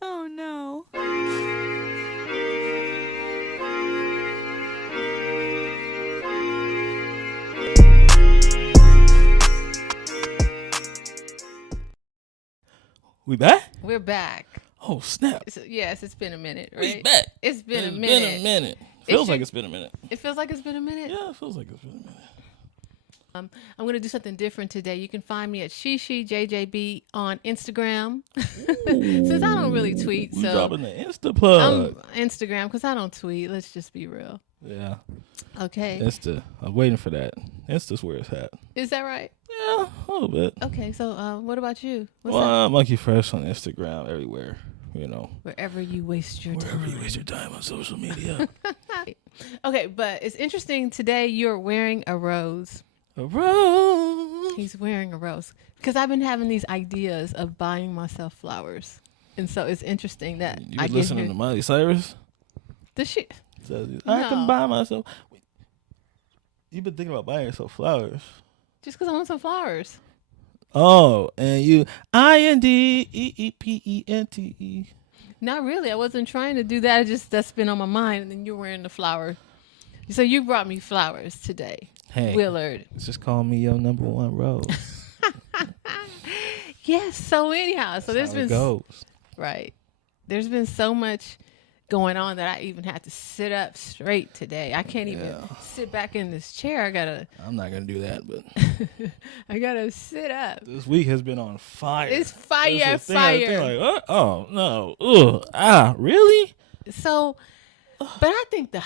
Oh no. We back? We're back. Oh snap! Yes, it's been a minute, right? We back. It's been a minute. Been a minute. Feels like it's been a minute. It feels like it's been a minute. Yeah, it feels like it's been a minute. I'm going to do something different today. You can find me at SheSheJJB on Instagram. Since I don't really tweet, We so dropping the Insta plug. Instagram because I don't tweet. Let's just be real. Yeah. Okay. Insta. I'm waiting for that. Insta's where it's at. Is that right? Yeah, a little bit. Okay. So, what about you? What's Monkey Fresh on Instagram, everywhere. You know. Wherever you waste your time. Wherever you waste your time on social media. Okay, but it's interesting. Today you're wearing a rose. A rose. He's wearing a rose because I've been having these ideas of buying myself flowers, and so it's interesting that You listening to Miley Cyrus? Does she? I can buy myself. You've been thinking about buying yourself flowers. Just because I want some flowers. Oh, and you INDEEPENTE. Not really. I wasn't trying to do that. That's been on my mind. And then you're wearing the flower. So you brought me flowers today. Hey, Willard. Just call me your number one rose. Yes. So anyhow, so That's there's been goes. Right. There's been so much going on that I even had to sit up straight today. I can't even sit back in this chair. I'm not gonna do that, but I gotta sit up. this week has been on fire. It's fire. Like, oh no, really? So, but I think the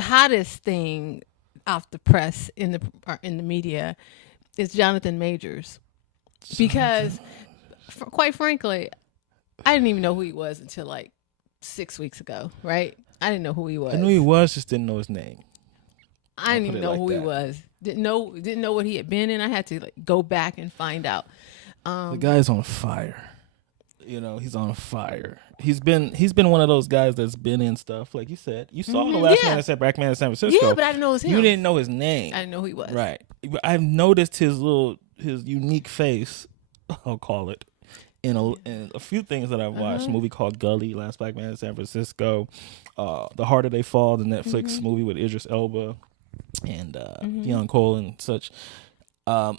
hottest thing off the press in the media is Jonathan Majors, because quite frankly, I didn't even know who he was until like 6 weeks ago. Right? I didn't know who he was. I knew he was, just didn't know his name. I didn't even know who he was. Didn't know what he had been in. I had to go back and find out. The guy's on fire. You know, he's on fire. He's been one of those guys that's been in stuff, like you said. You saw the last man that said Black Man in San Francisco. Yeah, but I didn't know it was him. You didn't know his name. I didn't know who he was. Right. I've noticed his unique face, I'll call it, in a few things that I've watched. A movie called Gully, Last Black Man in San Francisco, The Harder They Fall, the Netflix movie with Idris Elba and Dion Cole and such. But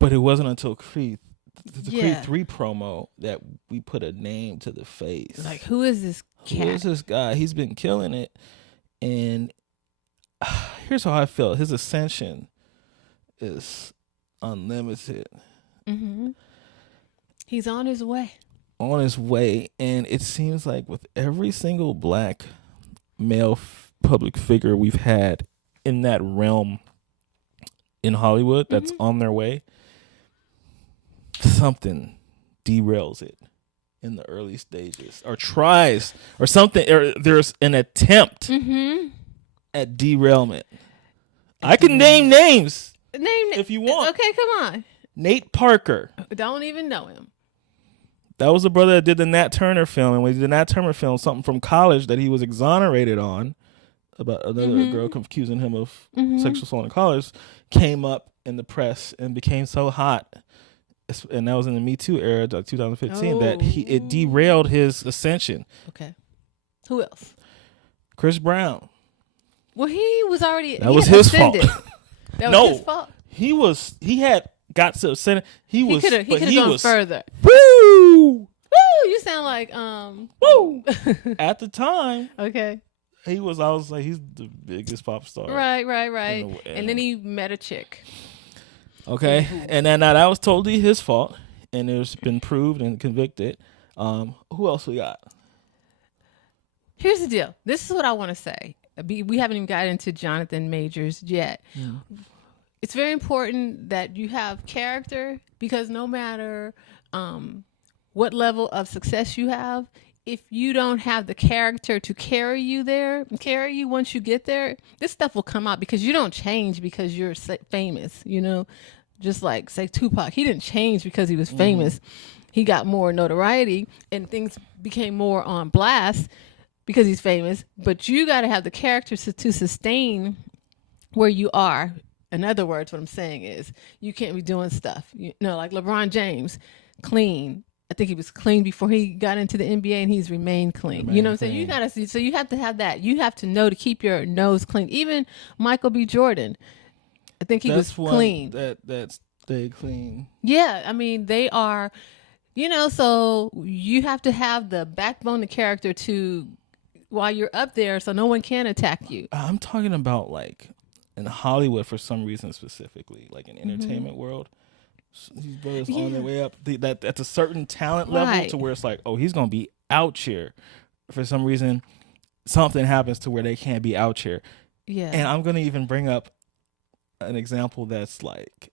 it wasn't until Creed, the Creed 3 promo, that we put a name to the face. Like, who is this cat? Who is this guy? He's been killing it. And here's how I feel. His ascension is unlimited. Mm-hmm. He's on his way. On his way. And it seems like with every single black male public figure we've had in that realm in Hollywood that's on their way, something derails it in the early stages, or tries, or something, or there's an attempt at derailment. I can name names if you want. Okay, come on. Nate Parker. Don't even know him. That was the brother that did the Nat Turner film, and when he did the Nat Turner film, something from college that he was exonerated on about another girl accusing him of sexual assault in college, came up in the press and became so hot, and that was in the Me Too era, 2015, that it derailed his ascension. Okay. Who else? Chris Brown. Well, he was already. That was his fault. That was his fault. He had got to ascend. He could have gone further. Woo! Woo! You sound like woo! At the time, okay. I was like, he's the biggest pop star. Right. And then he met a chick. Okay, and then now that was totally his fault, and it's been proved and convicted. Who else we got? Here's the deal. This is what I want to say. We haven't even got into Jonathan Majors yet. It's very important that you have character, because no matter what level of success you have, if you don't have the character to carry you once you get there, this stuff will come out, because you don't change because you're famous, just like, say, Tupac. He didn't change because he was famous. He got more notoriety and things became more on blast because he's famous, but you got to have the character to sustain where you are. In other words, what I'm saying is you can't be doing stuff, like LeBron James, clean, I think he was clean before he got into the NBA, and he's remained clean. You know what I'm saying? You gotta see. So you have to have that. You have to know to keep your nose clean. Even Michael B. Jordan, I think he was clean. That stayed clean. Yeah, I mean they are. You know, so you have to have the backbone, the character to while you're up there, so no one can attack you. I'm talking about like in Hollywood for some reason specifically, like in entertainment world. These brothers on their way up. That that's a certain talent level to where it's like, oh, he's gonna be out here. For some reason, something happens to where they can't be out here. Yeah. And I'm gonna even bring up an example that's like,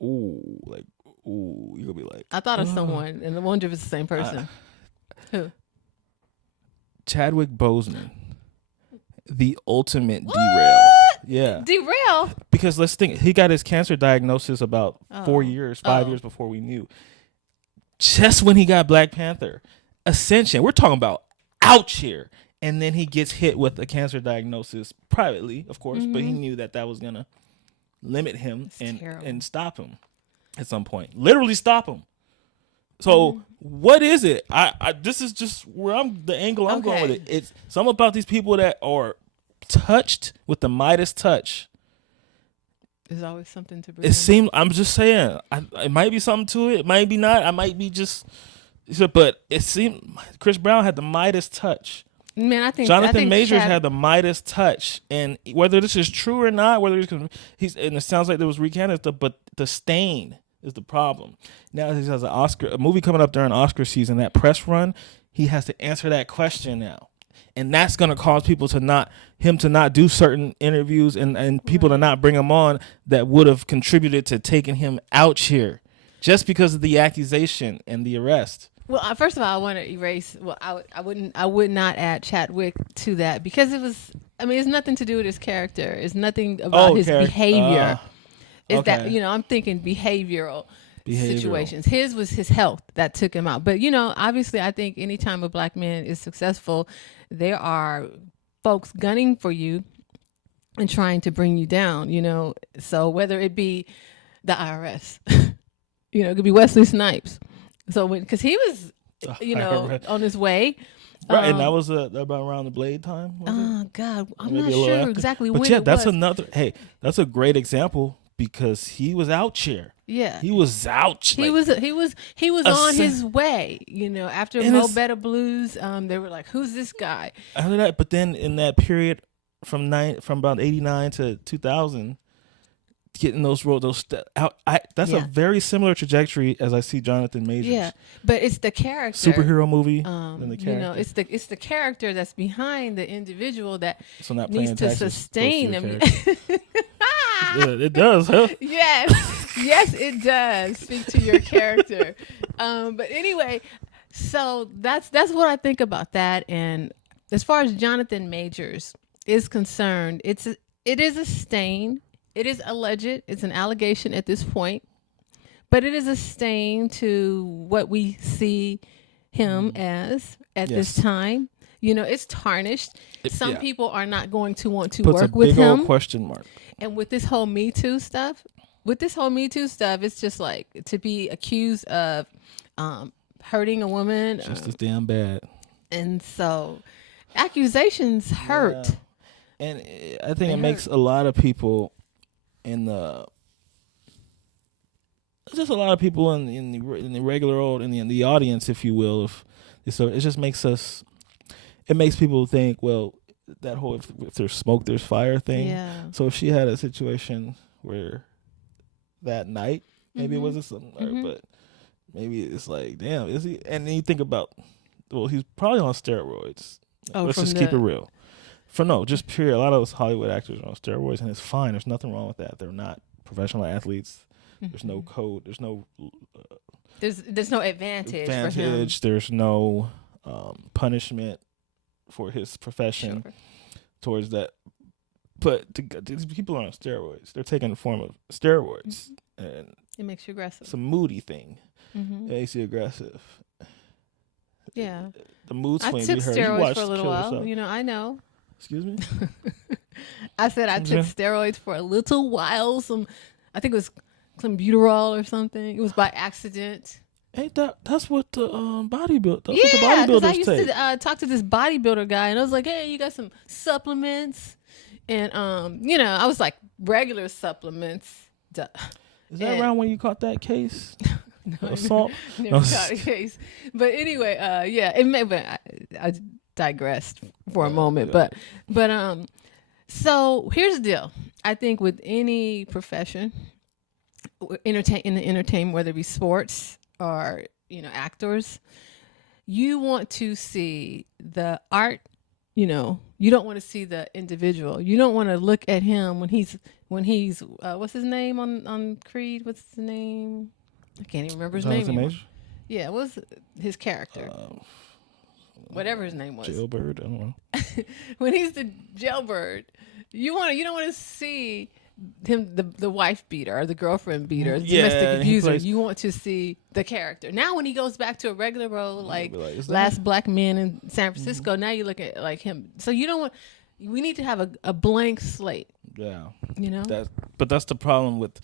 ooh, you're gonna be like, I thought of someone, and I wonder if it's the same person. Who? Chadwick Boseman, the ultimate derail. Yeah. Derail? Because let's think, he got his cancer diagnosis about 5 years before we knew. Just when he got Black Panther, Ascension, we're talking about out here. And then he gets hit with a cancer diagnosis privately, of course, but he knew that was going to limit him and stop him at some point. Literally stop him. So what is it? I this is just where the angle I'm going with it. It's something about these people that are touched with the Midas touch. There's always something to bring. It seemed. I'm just saying. It might be something to it. It might be not. I might be just. But it seemed Chris Brown had the Midas touch. Man, I think Jonathan Majors had the Midas touch, and whether this is true or not, whether he's and it sounds like there was recanted stuff, but the stain is the problem. Now he has a movie coming up during Oscar season. That press run, he has to answer that question now. And that's going to cause people to not do certain interviews and people to not bring him on that would have contributed to taking him out here just because of the accusation and the arrest. Well, first of all, I want to erase. Well, I would not add Chadwick to that because it was. I mean, it's nothing to do with his character. It's nothing about his behavior. It's that I'm thinking behavioral situations. His was his health that took him out. But obviously, I think anytime a Black man is successful, there are folks gunning for you and trying to bring you down. So whether it be the IRS, it could be Wesley Snipes. So because he was, on his way. Right, and that was about around the Blade time. Oh God, I'm not sure exactly when. But yeah, that's another. Hey, that's a great example because he was out here. Yeah, he was out. He was on his way. After Mo Better Blues, they were like, "Who's this guy?" After that, but then in that period from about 89 to 2000, getting those roles, that's a very similar trajectory as I see Jonathan Majors. Yeah, but it's the character, superhero movie, and the character. It's the character that's behind the individual that not needs to sustain them. Yeah, it does, huh? Yes, it does. Speak to your character. But anyway, so that's what I think about that. And as far as Jonathan Majors is concerned, it is a stain. It is alleged. It's an allegation at this point, but it is a stain to what we see him as at this time. It's tarnished. Some people are not going to want to work with him. Puts a big old question mark. And with this whole Me Too stuff, it's just like to be accused of hurting a woman. Just as damn bad. And so accusations hurt. Yeah. And I think it makes a lot of people just a lot of people in the regular old in the audience, if you will, so it just makes people think, well, that whole if there's smoke there's fire thing. Yeah. So if she had a situation where that night maybe it wasn't something, but maybe it's like, damn, is he? And then you think about, well, he's probably on steroids. Let's just keep it real. Just period. A lot of those Hollywood actors are on steroids, and it's fine. There's nothing wrong with that. They're not professional athletes. There's no code. There's no. There's no advantage for him. There's no punishment for his profession towards that. But these people are on steroids. They're taking the form of steroids, and it makes you aggressive. It's a moody thing. It makes you aggressive. Yeah. The mood swings. I took steroids for a little while. I know. Excuse me? I said I took steroids for a little while. I think it was clenbuterol or something. It was by accident. Ain't that's what the bodybuild? That's what the Yeah, because I bodybuilders used take. to talk to this bodybuilder guy, and I was like, "Hey, you got some supplements?" And I was like, "Regular supplements." Duh. Is that around when you caught that case? No, Assault? never No. caught a case. But anyway, yeah, it may. But I digressed for a moment. Yeah. But so here's the deal. I think with any profession, in the entertainment, whether it be sports or actors, you want to see the art. You don't want to see the individual. You don't want to look at him when he's what's his name on Creed? What's his name? I can't even remember his name anymore. Yeah, what was his character? Whatever his name was. Jailbird. I don't know. When he's the jailbird, you don't want to see him the wife beater or the girlfriend beater, the domestic abuser. You want to see the character. Now when he goes back to a regular role like Last Black Man in San Francisco, now you look at like him. So you don't want. We need to have a blank slate. Yeah. But that's the problem with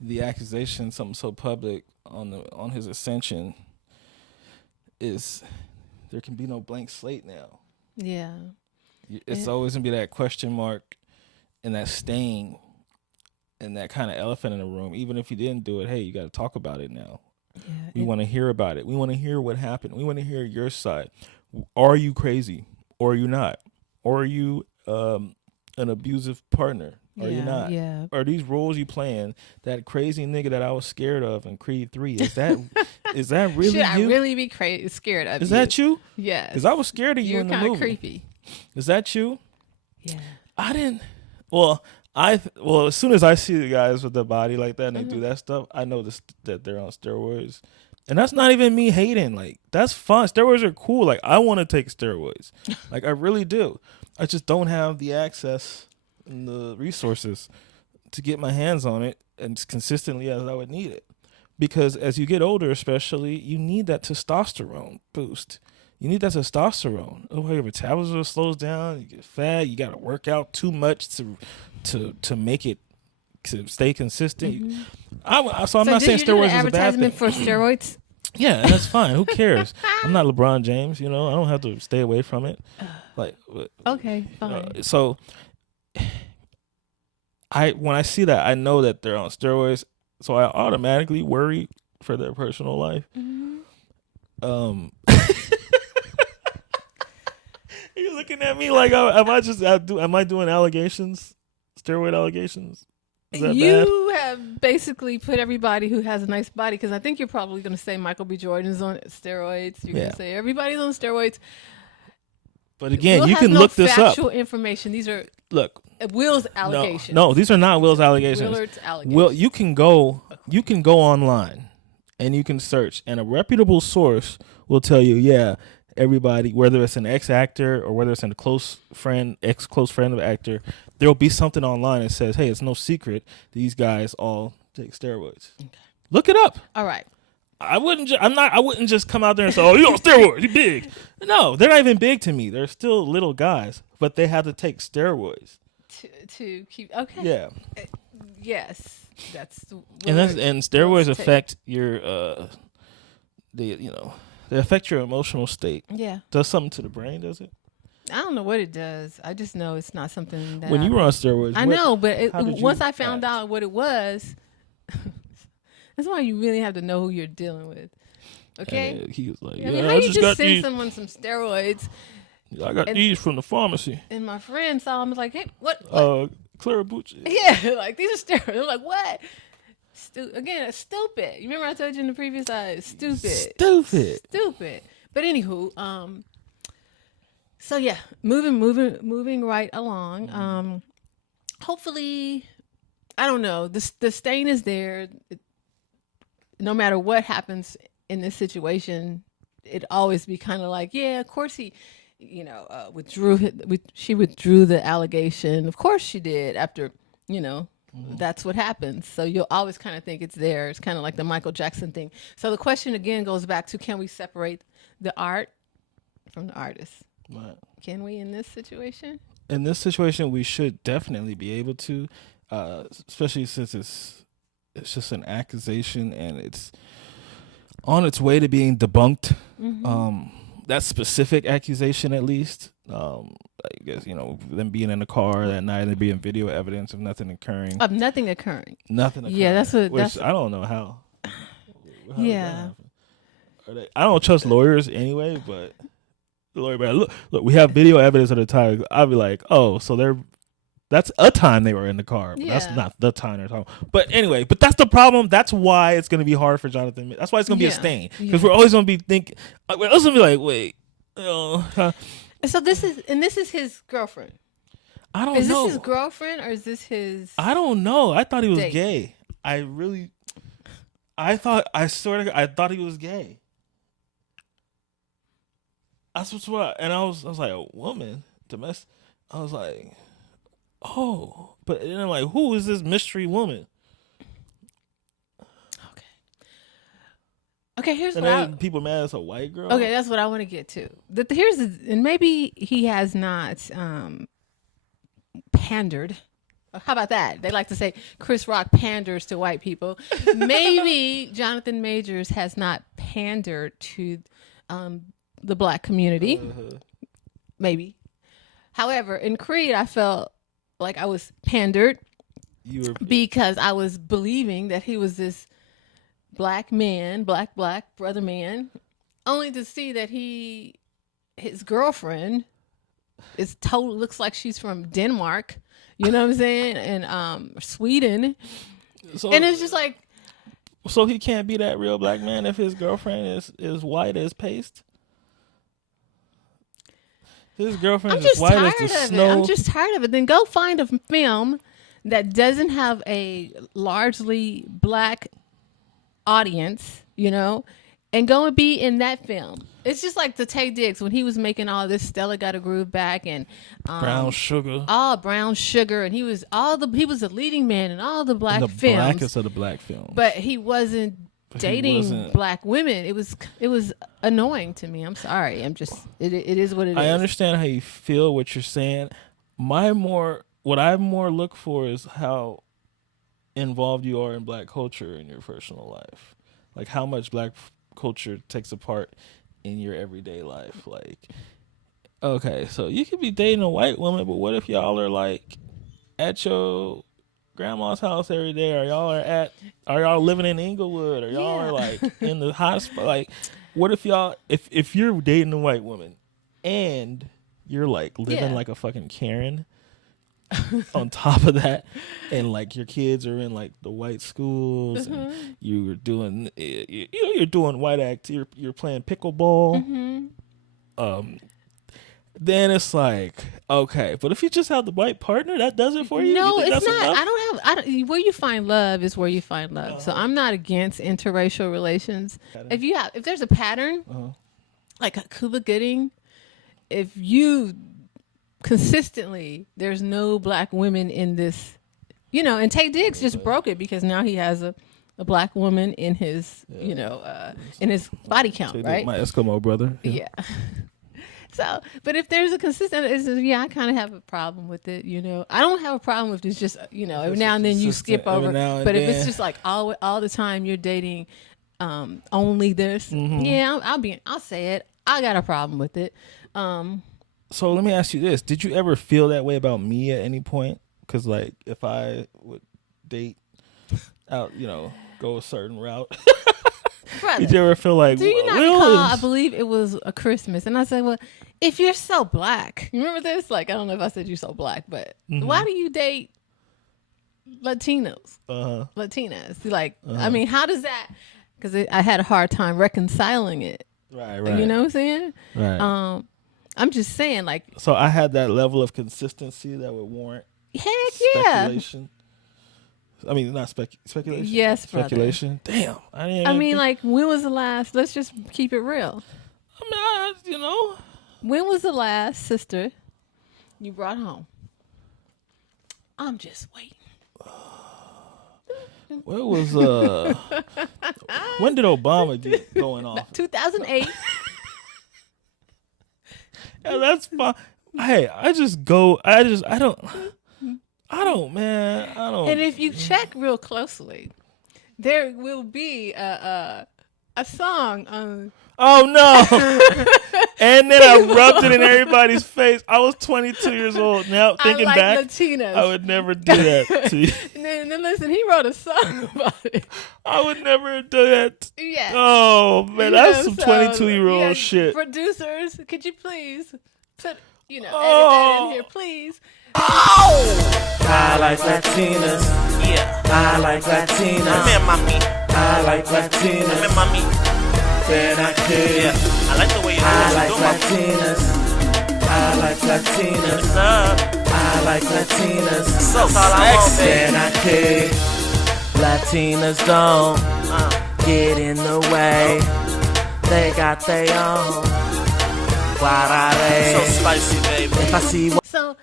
the accusation, something so public on his ascension, is there can be no blank slate now. Yeah. It's always gonna be that question mark and that stain and that kind of elephant in the room. Even if you didn't do it, hey, you got to talk about it now. Yeah, we want to hear about it. We want to hear what happened. We want to hear your side. Are you crazy or are you not? Or are you an abusive partner? Are you not? Yeah. Are these roles you playing? That crazy nigga that I was scared of in Creed 3, is that really Should you? I really be scared of you? Is that you? Yes. Because I was scared of you in the movie. You're kind of creepy. Is that you? Yeah. I didn't. Well, as soon as I see the guys with the body like that and they do that stuff, I know that they're on steroids. And that's not even me hating. Like, that's fun. Steroids are cool. Like, I want to take steroids. Like, I really do. I just don't have the access and the resources to get my hands on it as consistently as I would need it. Because as you get older, especially, you need that testosterone boost. You need that testosterone. Oh, your metabolism slows down. You get fat. You got to work out too much to make it to stay consistent. Mm-hmm. So I'm not saying steroids is a bad thing. Advertisement for steroids. Yeah, that's fine. Who cares? I'm not LeBron James. I don't have to stay away from it. Okay, fine. So when I see that, I know that they're on steroids. So I automatically worry for their personal life. Mm-hmm. You're looking at me like, am I doing allegations, steroid allegations? Is that you bad? Have basically put everybody who has a nice body, because I think you're probably going to say Michael B. Jordan is on steroids. You're going to say everybody's on steroids. But again, Will you can look this up. Factual information. These are Will's allegations. No, these are not Will's allegations. Willard's allegations. Will, you can go online and you can search, and a reputable source will tell you, everybody, whether it's an ex-actor or whether it's a close friend of an actor, there will be something online that says, hey, it's no secret these guys all take steroids. Okay. Look it up. All right. I wouldn't just come out there and say, oh, you're on steroids, you're big. No, they're not even big to me. They're still little guys, but they have to take steroids to keep. Okay. Yeah. Yes, that's. And steroids affect your they affect your emotional state. Yeah. Does something to the brain, does it? I don't know what it does. I just know it's not something that. When you were on steroids, I know, but once I found out what it was, that's why you really have to know who you're dealing with. Okay. And he was like, how you just send someone some steroids? I got these from the pharmacy. And my friend saw him, was like, hey, what? Clarabucci. Yeah, like these are steroids. I'm like, what? Again, it's stupid. You remember I told you in the previous stupid. But anywho, so yeah, moving right along. Hopefully, I don't know. The stain is there. No matter what happens in this situation, it always be kind of like, yeah, of course he, she withdrew the allegation. Of course she did after, that's what happens. So you'll always kind of think it's there. It's kind of like the Michael Jackson thing. So the question again goes back to, can we separate the art from the artist? Right. Can we in this situation? In this situation, we should definitely be able to, especially since it's just an accusation and it's on its way to being debunked. That specific accusation, at least. I guess, them being in the car that night and there being video evidence of nothing occurring. Of nothing occurring. Nothing occurring. Yeah, Which I don't know how. Yeah. I don't trust lawyers anyway, but the lawyer, look, we have video evidence of the time. I'll be like, oh, so that's a time they were in the car. But that's not the time they're talking. But anyway, that's the problem. That's why it's going to be hard for Jonathan. That's why it's going to be a stain. Because we're always going to be thinking, we're always going to be like, wait. So this is his girlfriend. I don't know. Is this his girlfriend or is this his I don't know. I thought he was date? gay. I thought he was gay. That's what, and I was like, a woman, domestic. I was like, oh, but then I'm like, who is this mystery woman? Okay, here's and what people mad as a white girl. Okay, that's what I want to get to. And maybe he has not pandered. How about that? They like to say Chris Rock panders to white people. Maybe Jonathan Majors has not pandered to the black community. Maybe. However, in Creed, I felt like I was pandered because I was believing that he was this black man, black brother man, only to see that his girlfriend looks like she's from Denmark. You know what I'm saying? And Sweden. And it's just like, so he can't be that real black man if his girlfriend is white as paste. His girlfriend is white as the snow. I'm just tired of it. Then go find a film that doesn't have a largely black audience, and go and be in that film. It's just like the Tay Diggs when he was making all this Stella Got a Groove Back and Brown Sugar. Brown Sugar, and he was the leading man in all the black films. The blackest of the black films. But he wasn't dating black women. It was annoying to me. I'm sorry. It is what it is. I understand how you feel, what you're saying. What I more look for is how involved you are in black culture in your personal life. Like how much black culture takes a part in your everyday life. Like, okay, so you could be dating a white woman, but what if y'all are like at your grandma's house every day, or are y'all living in Inglewood, or y'all are like in the hospital? Like, what if if you're dating a white woman and you're like living like a fucking Karen on top of that, and like your kids are in like the white schools, and you're doing white act, you're playing pickleball, then it's like, okay, but if you just have the white partner, that does it for you? No, you it's not. Enough? I don't. Where you find love is where you find love. So I'm not against interracial relations. If there's a pattern, like Cuba Gooding, if you consistently, there's no black women in this, and Tay Diggs just broke it because now he has a black woman in his, in his body count, right? My Eskimo brother. Yeah. So, but if there's a consistent, I kind of have a problem with it. I don't have a problem if it's just, every now and then you skip over. But if it's just like all the time you're dating, only this, I'll say it. I got a problem with it. So let me ask you this: did you ever feel that way about me at any point? Because like, if I would date out, go a certain route. Brother, did you ever feel like? Do you not recall? I believe it was a Christmas, and I said, "Well, if you're so black, you remember this? Like, I don't know if I said you're so black, but why do you date Latinos, Latinas? Like, I mean, how does that? Because I had a hard time reconciling it. Right. You know what I'm saying? Right. I'm just saying, like. So I had that level of consistency that would warrant speculation. I mean, not speculation. Yes, brother. Speculation. Damn. I mean, like, when was the last? Let's just keep it real. I mean, When was the last sister you brought home? I'm just waiting. What was when did Obama get going off? 2008. Yeah, that's fine. Hey, I don't, man. And if you check real closely, there will be a song. Oh no! And then I rubbed it in everybody's face. I was 22 years old. Now thinking I like back, Latinas. I would never do that to you. And then listen, he wrote a song about it. I would never do that. Yeah. Oh man, that's some So, 22-year-old shit. Producers, could you please put edit that Oh. in here, please? I like Latinas. Yeah. I like Latinas. Dame mami. I like Latinas. Dame mami. Then I kid. Yeah. I like the way you do I what like you do, mami. Latinas. I like Latinas. What's up? I like Latinas. So all I want, baby. Then I kid. Latinas don't get in the way. They got their own. Why are they? So spicy, baby. If I see one. So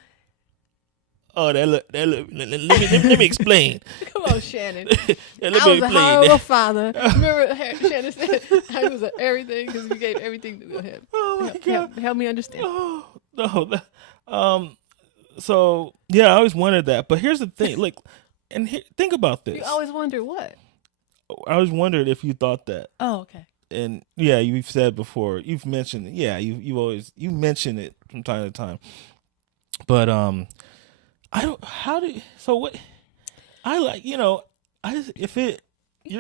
Oh, let me explain. come on, Shannon. Yeah, I let me was a explain horrible that. father. Remember, Shannon said I was everything because we gave everything to him. Oh my god. Help me understand. Oh no. So yeah, I always wondered that. But here's the thing, like, and think about this. You always wonder what? I always wondered if you thought that. Oh, okay. And yeah, you've said before, you've mentioned it. Yeah, you mention it from time to time. But I don't. How do? So what? I like. You're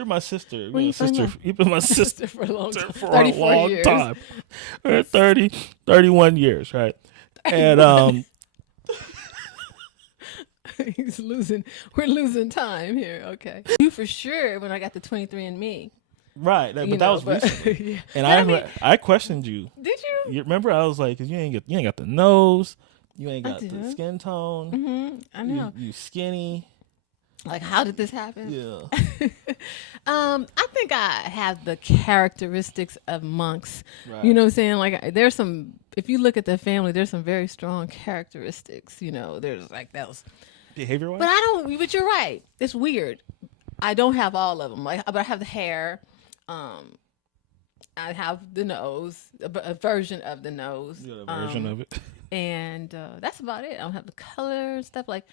my sister. You're When my you find sister. love? You've been my sister For a long time. for a 34 long years. time. 31 years, right? And He's losing. We're losing time here. Okay. You for sure when I got the 23andMe. right. But that was recently. Yeah. And But I mean, I questioned you. did you? You remember? I was like, 'cause you ain't got the nose. You ain't got the do. skin tone. Mm-hmm. I know. You skinny. Like, how did this happen? Yeah. I think I have the characteristics of monks. Right. You know what I'm saying? Like, there's some. If you look at the family, there's some very strong characteristics. There's like those. Behavior wise. But I don't. But you're right. It's weird. I don't have all of them. Like, but I have the hair. I have the nose, a version of the nose. Yeah, a version of it. And that's about it. I don't have the color and stuff like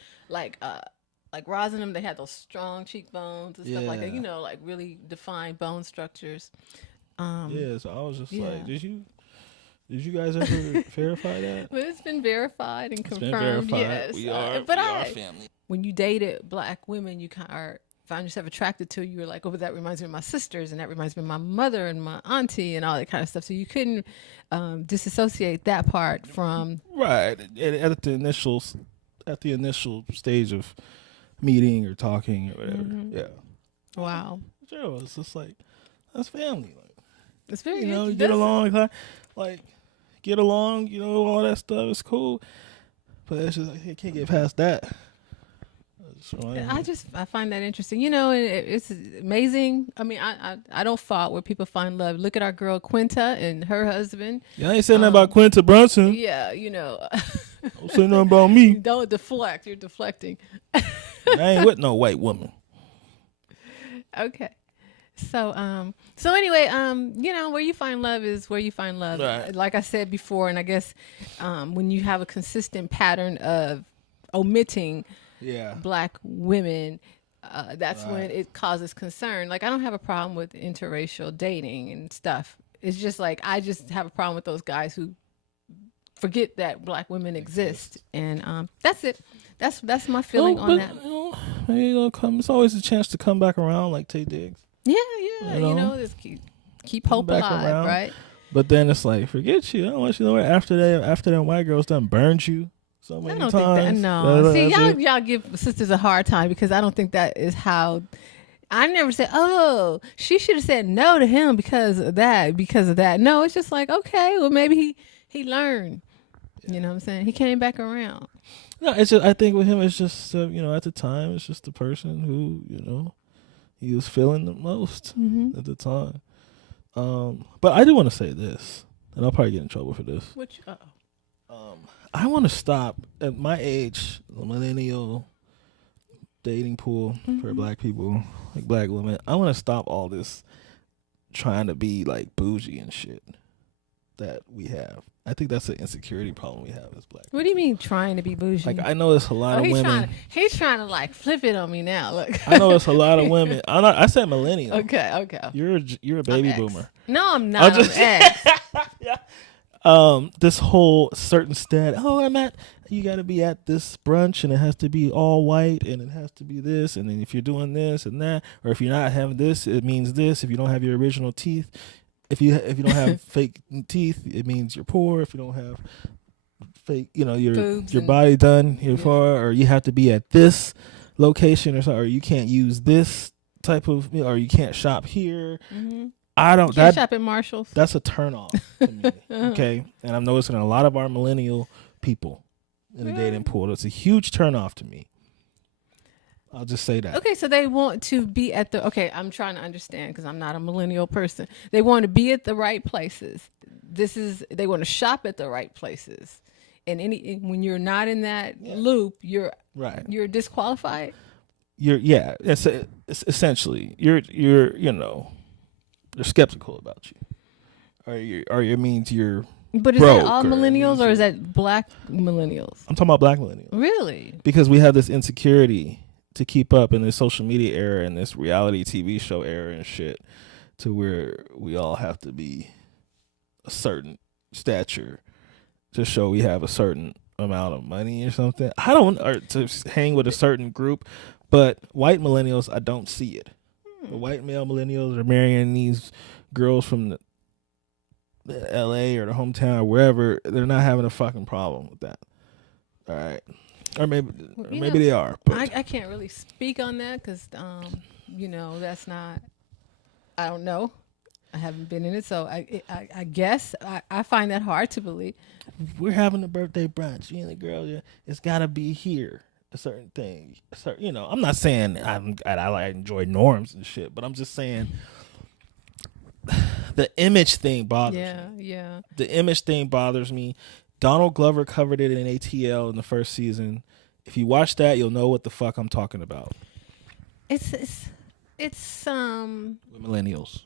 Roz and them. They had those strong cheekbones and stuff like that. Yeah. Like really defined bone structures. Yeah, so I was just yeah. like, did you guys ever verify that? But it's been verified and It's confirmed. been verified. Yes, We are family. When you dated black women, you kind of find yourself attracted to. You were like, oh, but that reminds me of my sisters, and that reminds me of my mother and my auntie, and all that kind of stuff. So you couldn't disassociate that part from Right. At the initial stage of meeting or talking or whatever. Mm-hmm. Yeah. wow. Sure, it's just like that's family. Like, It's very you interesting. get along, get along, all that stuff is cool. But it's just like, I can't get past that. I find that interesting. And it's amazing. I mean, I don't fault where people find love. Look at our girl Quinta and her husband. I ain't saying nothing about Quinta Brunson. Yeah, Don't say nothing about me. don't deflect. You're deflecting. I ain't with no white woman. Okay. So anyway, where you find love is where you find love. Right. Like I said before, and I guess when you have a consistent pattern of omitting Yeah. black women, that's when it causes concern. Like, I don't have a problem with interracial dating and stuff. It's just like, I just have a problem with those guys who forget that black women exist. And that's it. That's my feeling on that. It's always a chance to come back around, like Tay Diggs. Yeah. Just keep hope back alive, around. right? But then it's like, forget you. I don't want you to know where after that white girl's done burned you so I many don't times. think that. No, see, That's it. y'all give sisters a hard time because I don't think that is how. I never said, "Oh, she should have said no to him because of that." No, it's just like, okay, well, maybe he learned. You know what I'm saying? He came back around. No, it's just, I think with him, it's just at the time, it's just the person who he was feeling the most at the time. But I do want to say this, and I'll probably get in trouble for this. Which, I want to stop at my age, the millennial dating pool for black people, like black women. I want to stop all this trying to be like bougie and shit. that we have. I think that's an insecurity problem we have as black. What do you mean trying to be bougie? Like I know there's a lot of women. He's trying to like flip it on me now. Look. I know there's a lot of women. I said millennial. Okay. You're a baby boomer. No, I'm not. I'm X. This whole certain stat. Oh, you got to be at this brunch and it has to be all white and it has to be this. And then if you're doing this and that, or if you're not having this, it means this. If you don't have your original teeth, if you don't have fake teeth, it means you're poor. If you don't have fake, your body done here for, or you have to be at this location or something, or you can't use this type of, or you can't shop here. Mm-hmm. I don't. Can't shop at Marshalls. That's a turn off to me. Okay, and I'm noticing a lot of our millennial people in the dating pool. It's a huge turn off to me. I'll just say that. Okay, so they want to be at the. Okay, I'm trying to understand because I'm not a millennial person. They want to be at the right places. They want to shop at the right places, and when you're not in that loop, you're disqualified. It's essentially you're they're skeptical about you, or it means you're. But is that all millennials, or is that black millennials? I'm talking about black millennials. Really? Because we have this insecurity to keep up in this social media era and this reality TV show era and shit, to where we all have to be a certain stature to show we have a certain amount of money or something. Or to hang with a certain group, but white millennials, I don't see it. The white male millennials are marrying these girls from the LA or the hometown or wherever. They're not having a fucking problem with that. All right. Or maybe they are. But I can't really speak on that because, that's not, I don't know. I haven't been in it. So I guess I find that hard to believe. We're having a birthday brunch. You and the girl, it's got to be here. A certain thing, I'm not saying I enjoy norms and shit, but I'm just saying the image thing bothers me. Yeah. The image thing bothers me. Donald Glover covered it in ATL in the first season. If you watch that, you'll know what the fuck I'm talking about. It's with millennials.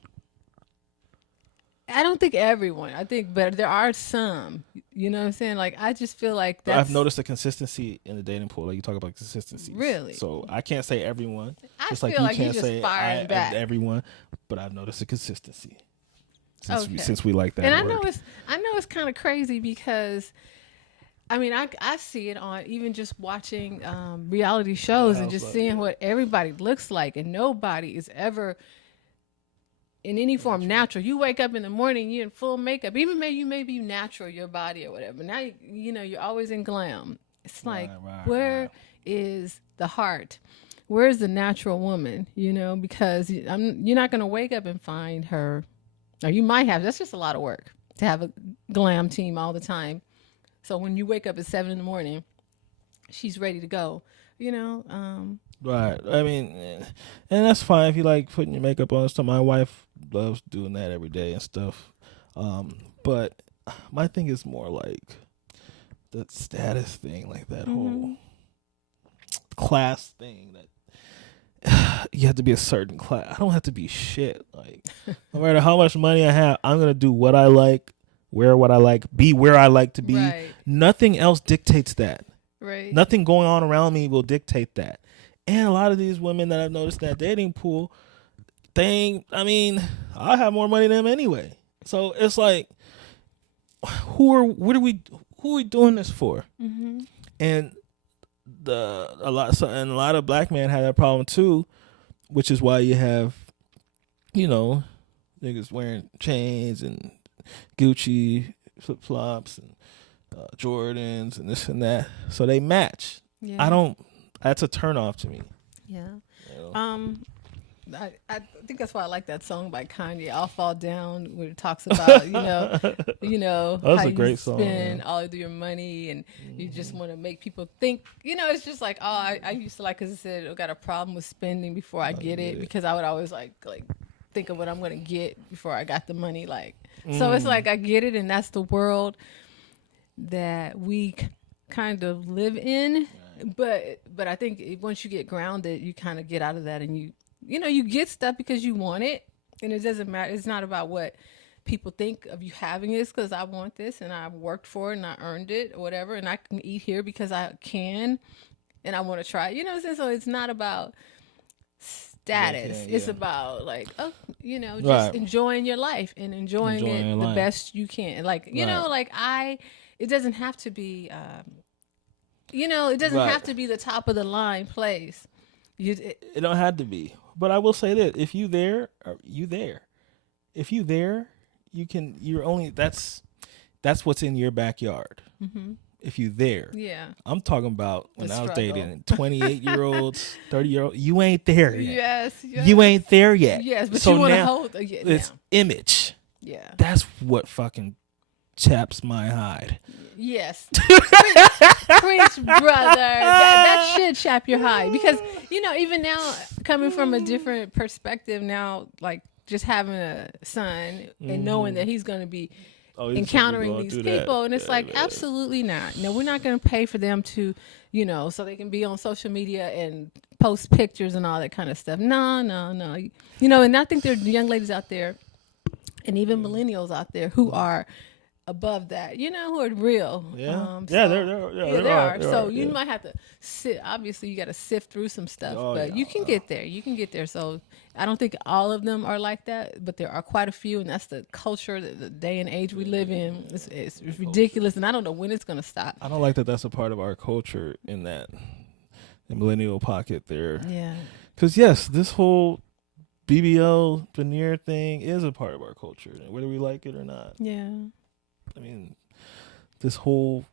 I don't think everyone. But there are some. You know what I'm saying? Like, I just feel like I've noticed a consistency in the dating pool. Like, you talk about consistency. Really? So I can't say everyone. I feel like you can't say everyone, but I've noticed a consistency since we like that. And word. I know it's kind of crazy because, I see it on even just watching reality shows and just seeing what everybody looks like, and nobody is ever in any form natural. You wake up in the morning, you're in full makeup. Even you may be natural, your body or whatever. Now you're always in glam. It's like, where is the heart? Where is the natural woman? Because you're not going to wake up and find her, or you might have. That's just a lot of work to have a glam team all the time. So when you wake up at 7 a.m, she's ready to go. Right. And that's fine if you like putting your makeup on. So my wife loves doing that every day and stuff. But my thing is more like the status thing, like that whole class thing that you have to be a certain class. I don't have to be shit. Like, no matter how much money I have, I'm going to do what I like, wear what I like, be where I like to be. Right. Nothing else dictates that. Right. Nothing going on around me will dictate that. And a lot of these women that I've noticed in that dating pool, I have more money than them anyway. So it's like, who are we doing this for? Mm-hmm. And a lot of black men have that problem too, which is why you have, niggas wearing chains and Gucci flip flops and Jordans and this and that, so they match. Yeah. That's a turn off to me. Yeah. I think that's why I like that song by Kanye, "I'll Fall Down," where it talks about That's how a great song, spend all of your money and you just want to make people think. It's just like, I used to like, because it said I got a problem with spending before I get it, because I would always like think of what I'm gonna get before I got the money. So it's like I get it, and that's the world that we kind of live in. Right. But I think once you get grounded, you kind of get out of that, and you get stuff because you want it, and it doesn't matter. It's not about what people think of you having this because I want this and I worked for it and I earned it or whatever, and I can eat here because I can and I want to try it. You know what I'm saying? So it's not about status. It's about like, just enjoying your life and enjoying it the best you can. Like, you know, like it doesn't have to be, it doesn't have to be the top of the line place. It don't have to be. But I will say that if you there, you there. If you there, that's what's in your backyard. Mm-hmm. If you there. Yeah. I'm talking about when I was dating 28-year-olds, 30-year-olds. You ain't there yet. Yes. You ain't there yet. Yes, but so you want to now, hold it's image. Yeah. That's what fucking chaps my hide. Yes. Preach, brother. That should chap your hide. Because, even now, coming from a different perspective now, like just having a son and knowing that he's going to be encountering these people. And it's absolutely not. No, we're not going to pay for them to, so they can be on social media and post pictures and all that kind of stuff. No. And I think there are young ladies out there and even millennials out there who are above that, who are real. Yeah. There are. So you might have to obviously you got to sift through some stuff, but you can get there. You can get there. So I don't think all of them are like that, but there are quite a few, and that's the culture, the day and age we live in. It's ridiculous, and I don't know when it's going to stop. I don't like that that's a part of our culture in that the millennial pocket there. Yeah. Because, yes, this whole BBL veneer thing is a part of our culture, whether we like it or not. Yeah. I mean, this whole,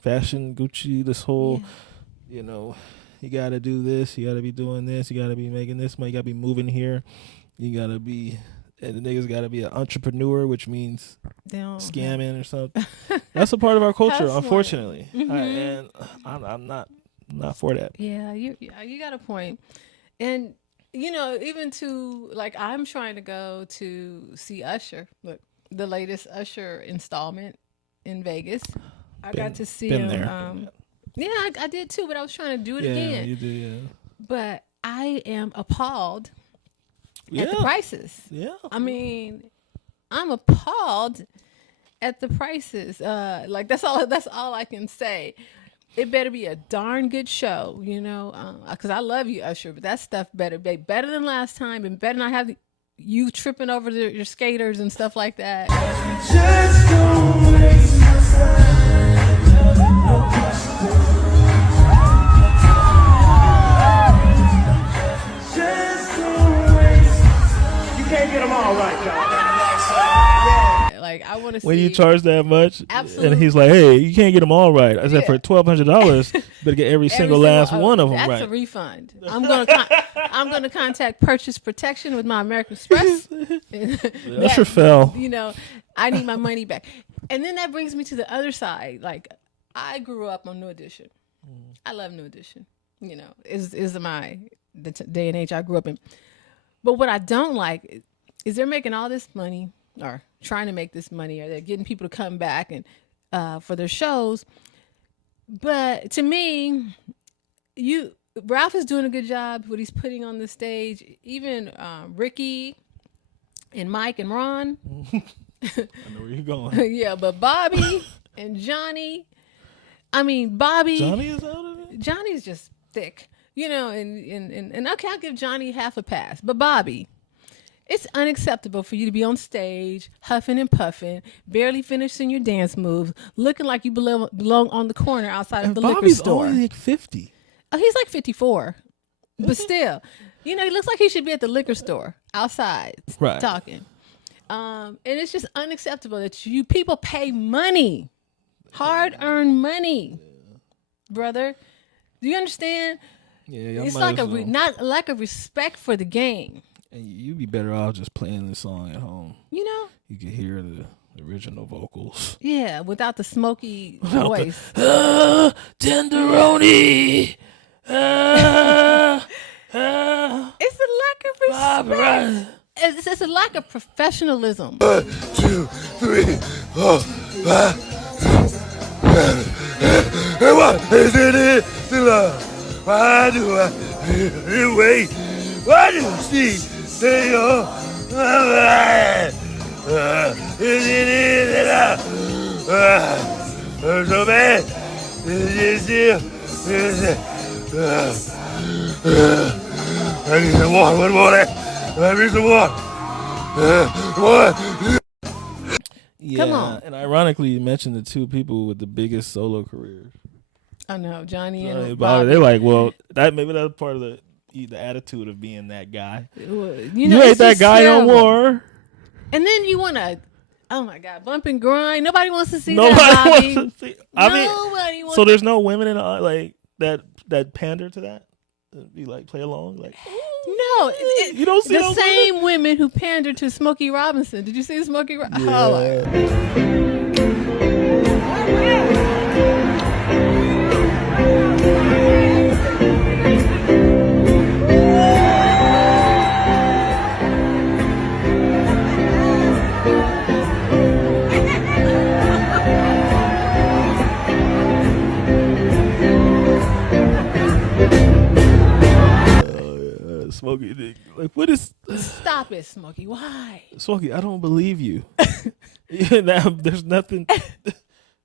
fashion Gucci, this whole, you got to do this, you got to be doing this, you got to be making this money, you got to be moving here, you got to be, and the niggas got to be an entrepreneur, which means scamming or something. That's a part of our culture, unfortunately. Mm-hmm. And I'm not for that. Yeah, you got a point. And, even to, like, I'm trying to go to see Usher. Look. The latest Usher installment in Vegas. I got to see him. I did too, but I was trying to do it again. Yeah, you did, yeah. But I am appalled at the prices. Yeah. I mean, I'm appalled at the prices. That's all I can say. It better be a darn good show, because I love you, Usher, but that stuff better be better than last time and better not have you tripping over your skaters and stuff like that. Just don't waste my time. Just don't waste. You can't get them all right, y'all. Like, I want to see. When you charge that much, absolutely. And he's like, "Hey, you can't get them all right." I said, "For $1,200, better get every single last one of them right." That's a refund. I'm gonna contact Purchase Protection with my American Express. Usher fell. I need my money back. And then that brings me to the other side. Like, I grew up on New Edition. I love New Edition. Is the day and age I grew up in. But what I don't like is they're making all this money, or trying to make this money, or they're getting people to come back and for their shows. But to me, Ralph is doing a good job what he's putting on the stage. Even Ricky and Mike and Ron. I know where you're going. Yeah, but Bobby and Johnny. I mean, Bobby. Johnny is out of it? Johnny's just thick. And okay, I'll give Johnny half a pass. But Bobby, it's unacceptable for you to be on stage, huffing and puffing, barely finishing your dance moves, looking like you belong on the corner outside of the liquor store. Bobby's only like 50. Oh, he's like 54. But still, he looks like he should be at the liquor store outside talking. And it's just unacceptable that you people pay money, hard-earned money, brother. Do you understand? Yeah, it's like not lack of respect for the game. And you'd be better off just playing this song at home. You could hear the original vocals. Yeah, without the Smokey voice. Tenderoni. It's a lack of respect. It's a lack of professionalism. 1, 2, 3, 4, 5. What is it? Why do I wait? Why do you see? So bad. I need some water. What water? I need some water. Yeah, Come on. and ironically, you mentioned the two people with the biggest solo careers. I know Johnny and Bobby, Bobby. they're like, well, maybe that's part of the attitude of being that guy. You know, You ain't it's that just guy no terrible. more. And then you want to, oh my God, bump and grind. Nobody wants to see Nobody that, Bobby. wants to see. I mean, Nobody wants so there's no women in like that pander to that. You like play along, like No. you don't see the those same women who pandered to Smokey Robinson. Did you see Smokey Robinson? women? Oh, my God. Smokey, like what is Stop it, Smokey. Why? Smokey? I don't believe you. There's nothing.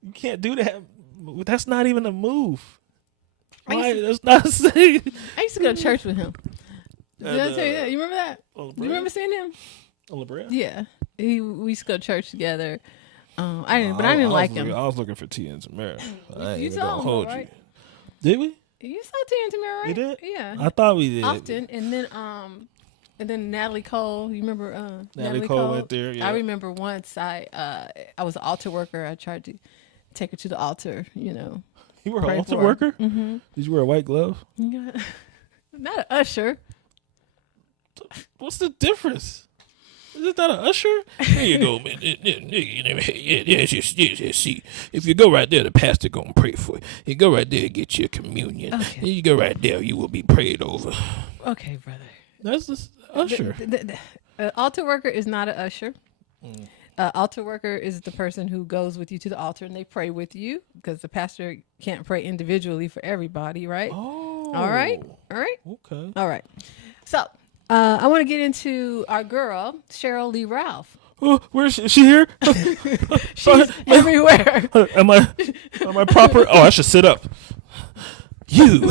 You can't do that. That's not even a move. Why? That's not saying. I used to go to church with him. Did I tell you that? You remember that? On Do you remember seeing him? La Brea? Yeah. We used to go to church together. I didn't like him. I was looking for T and Tamara. I ain't You even saw gonna him, hold right? you. Did we? You saw T and Tamara, right? We did? Yeah. I thought we did. Often. And then Natalie Cole. You remember Natalie Cole went there, yeah. I remember once I was an altar worker. I tried to take her to the altar, you know. You were an pray altar for her. worker? Mm-hmm. Did you wear a white glove? Not an usher. What's the difference? Is it not an usher? There you go, man. See, if you go right there, the pastor gonna pray for you. You go right there and get your communion. Okay. You go right there, you will be prayed over. Okay, brother. That's the usher. Altar worker is not an usher. Altar worker is the person who goes with you to the altar and they pray with you because the pastor can't pray individually for everybody, right? Oh. All right. Okay. All right. So I want to get into our girl, Sheryl Lee Ralph. Oh, where's she? Is she here? She's everywhere. Am I proper? Oh, I should sit up. You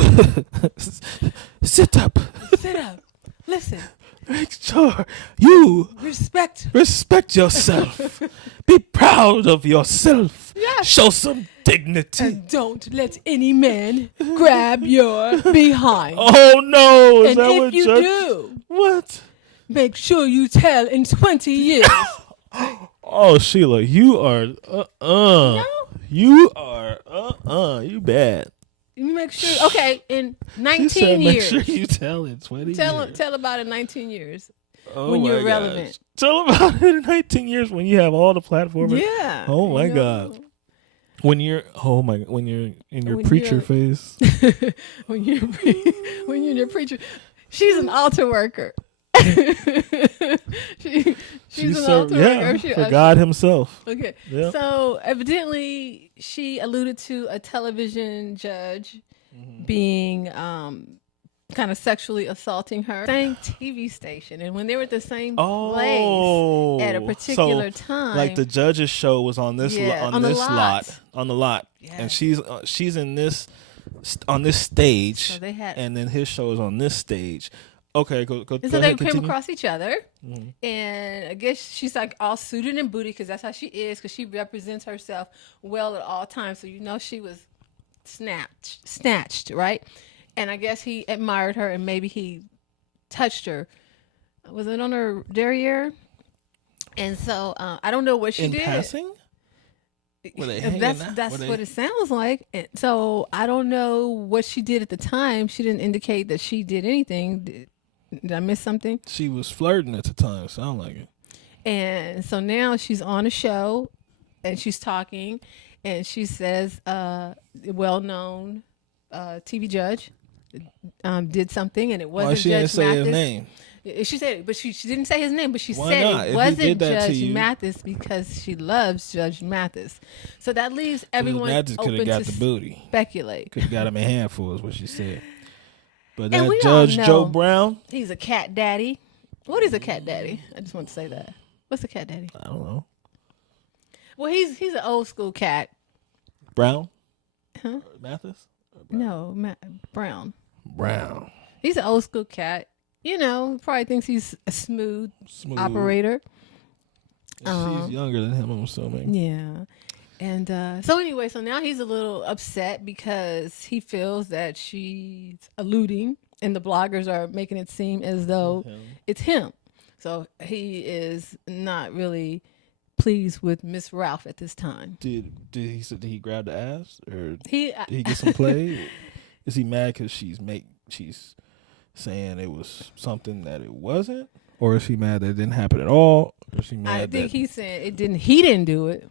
sit up. Sit up. Listen. Make sure you Respect. respect yourself. Be proud of yourself. Yes. Show some dignity. And don't let any man grab your behind. Oh no! Is and that if what you Judge? do, What? make sure you tell in 20 years. Oh, Sheila, you are No? You are you bad. You make sure. Okay, in She 19 said, make years. sure you tell in 20 years. Tell about it in 19 years. Oh when my you're gosh. relevant. Tell about it in 19 years when you have all the platform. Yeah. Oh my you know. God. When you're when you're in your When preacher you're- phase. when you're in your preacher, she's an altar worker. she's an altar worker. She- for God Himself. Okay. Yeah. So evidently she alluded to a television judge being kind of sexually assaulting her. Same TV station. And when they were at the same place at a particular time. Like the judge's show was on this Yeah, on on the this lot. on the lot, Yeah. and she's in this on this stage, So they had- and then his show is on this stage. Okay, go. And go so ahead, they came continue. across each other, and I guess she's like all suited and booty because that's how she is, because she represents herself well at all times. So you know she was snatched, right? And I guess he admired her, and maybe he touched her. Was it on her derriere? And so I don't know what she in did. passing. Were they hanging That's out? that's Were they- what it sounds like. And so I don't know what she did at the time. She didn't indicate that she did anything. Did I miss something? She was flirting at the time. Sound like it. And so now she's on a show and she's talking and she says a well-known TV judge did something and it wasn't Why she Judge didn't say Mathis. his name? She said it, but she didn't say his name, but she Why said not? If it he wasn't did that to Judge you- Mathis because she loves Judge Mathis. So that leaves everyone Mathis could open have got to the booty. speculate. Could have got him a handful, is what she said. But And that we all Judge know- Joe Brown, He's a cat daddy. What is a cat daddy? I just want to say that. What's a cat daddy? I don't know. Well, he's an old school cat. Brown? Huh? Mathis? No, Brown. Brown. He's an old school cat. You know, probably thinks he's a smooth operator. She's younger than him, I'm assuming. Yeah. And so anyway, so now he's a little upset because he feels that she's alluding and the bloggers are making it seem as though it's him. So he is not really pleased with Miss Ralph at this time. Did he grab the ass or did He he get some play? Is he mad because she's saying it was something that it wasn't, or is he mad that it didn't happen at all? Or is he mad I think he's saying it didn't. He didn't do it.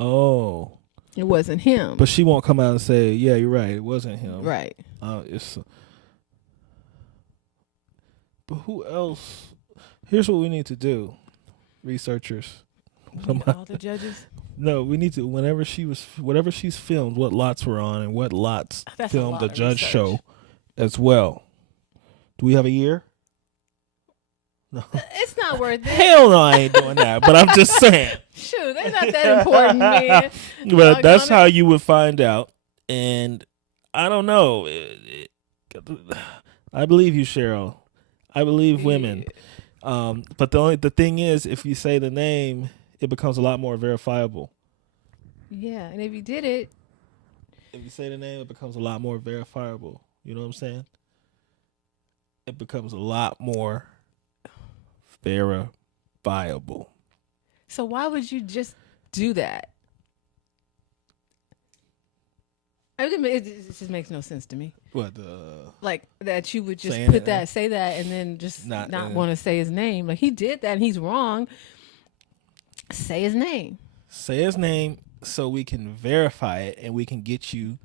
Oh, it wasn't him. But she won't come out and say, "Yeah, you're right. It wasn't him." Right. But who else? Here's what we need to do, researchers. All the judges. No, we need to. Whatever she's filmed, what lots were on, and what lots filmed the judge show, as well. Do we have a year? No. It's not worth it. Hell no, I ain't doing that. But I'm just saying. Shoot, they're not that important, man. But that's how you would find out. And I don't know. I believe you, Sheryl. I believe women. But the thing is, if you say the name, it becomes a lot more verifiable. Yeah, and if you did it, if you say the name, it becomes a lot more verifiable. You know what I'm saying? It becomes a lot more verifiable. So why would you just do that? It just makes no sense to me. What? Like that you would just say that, and then just not want to say his name. Like he did that, and he's wrong. Say his name. Say his name so we can verify it, and we can get you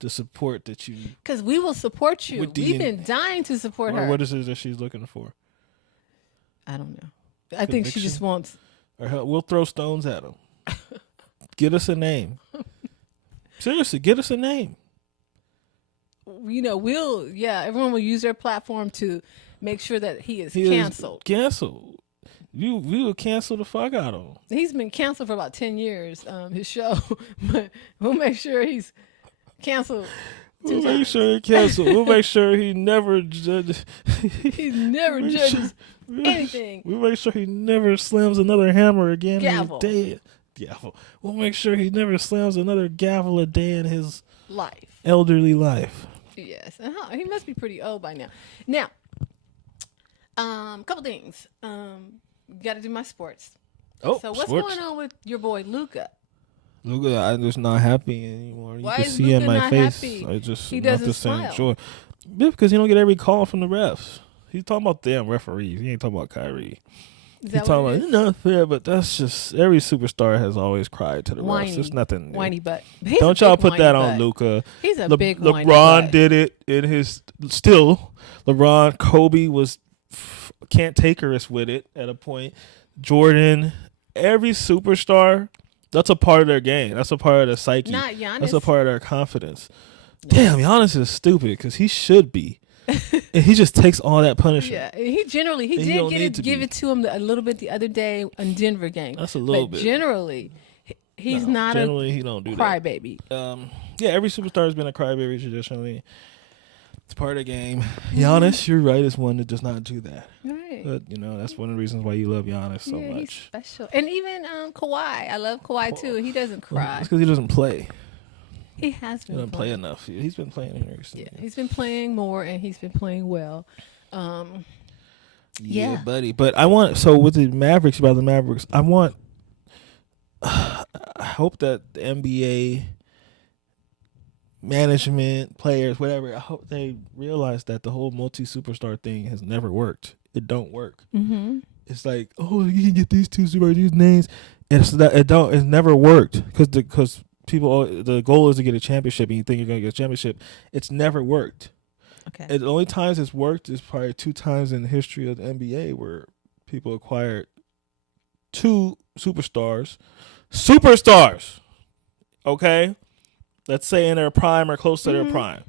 the support that you. Because we will support you. We've been dying to support her. What is it that she's looking for? I don't know. I think she just wants. Or we'll throw stones at him. Get us a name. Seriously, get us a name. You know, everyone will use their platform to make sure that he is canceled. Canceled. We will cancel the fuck out of him. He's been canceled for about 10 years, his show. But we'll make sure he's canceled. We'll make sure he canceled. We'll make sure he never judges. He never judges anything. We'll make sure he never slams another hammer again Gavel. in his day. Gavel. We'll make sure he never slams another gavel a day in his elderly life. Yes. He must be pretty old by now. Now, couple things. Got to do my sports. Oh, so what's going on with your boy Luka? Luka, I'm just not happy anymore. Why you can is see Luka in my not face. happy? I just he not doesn't the same smile. joy. Yeah, because he don't get every call from the refs. He's talking about damn referees. He ain't talking about Kyrie. He's talking about it's not fair, but that's just every superstar has always cried to the refs. It's nothing new. Whiny butt. Don't y'all put that on Luka. He's a big whiny LeBron butt. did it in his still. LeBron, Kobe was can't take us with it at a point. Jordan, every superstar, that's a part of their game. That's a part of their psyche. Not Giannis. That's a part of their confidence. Damn, Giannis is stupid because he should be. And he just takes all that punishment. Yeah, he did give it to him a little bit the other day in Denver game. That's a little bit. Generally, he's not he don't do crybaby. Yeah, every superstar has been a crybaby traditionally. It's part of the game. Giannis, you're right, is one that does not do that. Right. But, that's one of the reasons why you love Giannis so much. He's special. And even Kawhi. I love Kawhi, too. He doesn't cry. It's because he doesn't play. He has been He doesn't play enough. He's been playing here recently. Yeah, he's been playing more, and he's been playing well. Yeah, buddy. But with the Mavericks, I hope that the NBA management, players, whatever, I hope they realize that the whole multi-superstar thing has never worked. It don't work. Mm-hmm. It's like, you can get these two superstars, these names. It's never worked because people, the goal is to get a championship, and you think you're going to get a championship. It's never worked. Okay. And the only times it's worked is probably 2 times in the history of the NBA where people acquired 2 superstars. Okay? Let's say in their prime or close to their prime.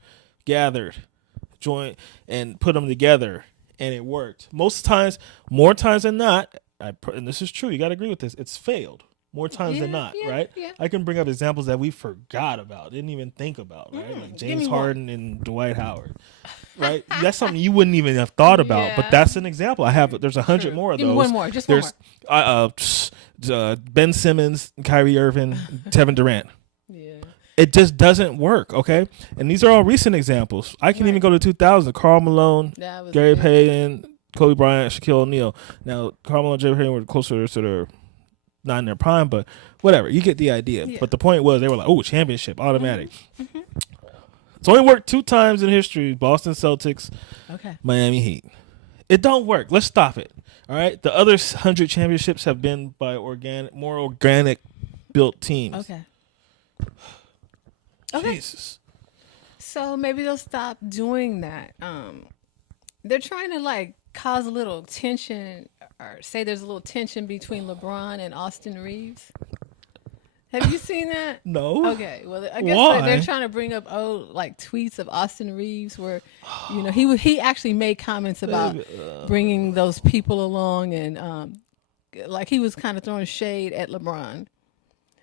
Gathered, joined, and put them together, and it worked. Most times, more times than not, and this is true. You got to agree with this. It's failed more times than not, right? Yeah. I can bring up examples that we forgot about, didn't even think about, right? Like James Harden and Dwight Howard, right? That's something you wouldn't even have thought about, but that's an example. There's 100 more of those. Give me one more, just one more. Ben Simmons, Kyrie Irving, Kevin Durant. Yeah. It just doesn't work, okay? And these are all recent examples. I can even go to 2000. Karl Malone, Gary Payton, Kobe Bryant, Shaquille O'Neal. Now, Karl Malone and Gary Payton were closer to their, not in their prime, but whatever. You get the idea. Yeah. But the point was, they were like, oh, championship, automatic. Mm-hmm. It's only worked 2 times in history, Boston Celtics, Miami Heat. It don't work. Let's stop it, all right? The other 100 championships have been by more organic built teams. Okay. Jesus. So maybe they'll stop doing that. They're trying to like cause a little tension, or say there's a little tension between LeBron and Austin Reeves. Have you seen that? No. Okay. Well, I guess they're trying to bring up like tweets of Austin Reeves where, he actually made comments about bringing those people along, and like he was kind of throwing shade at LeBron.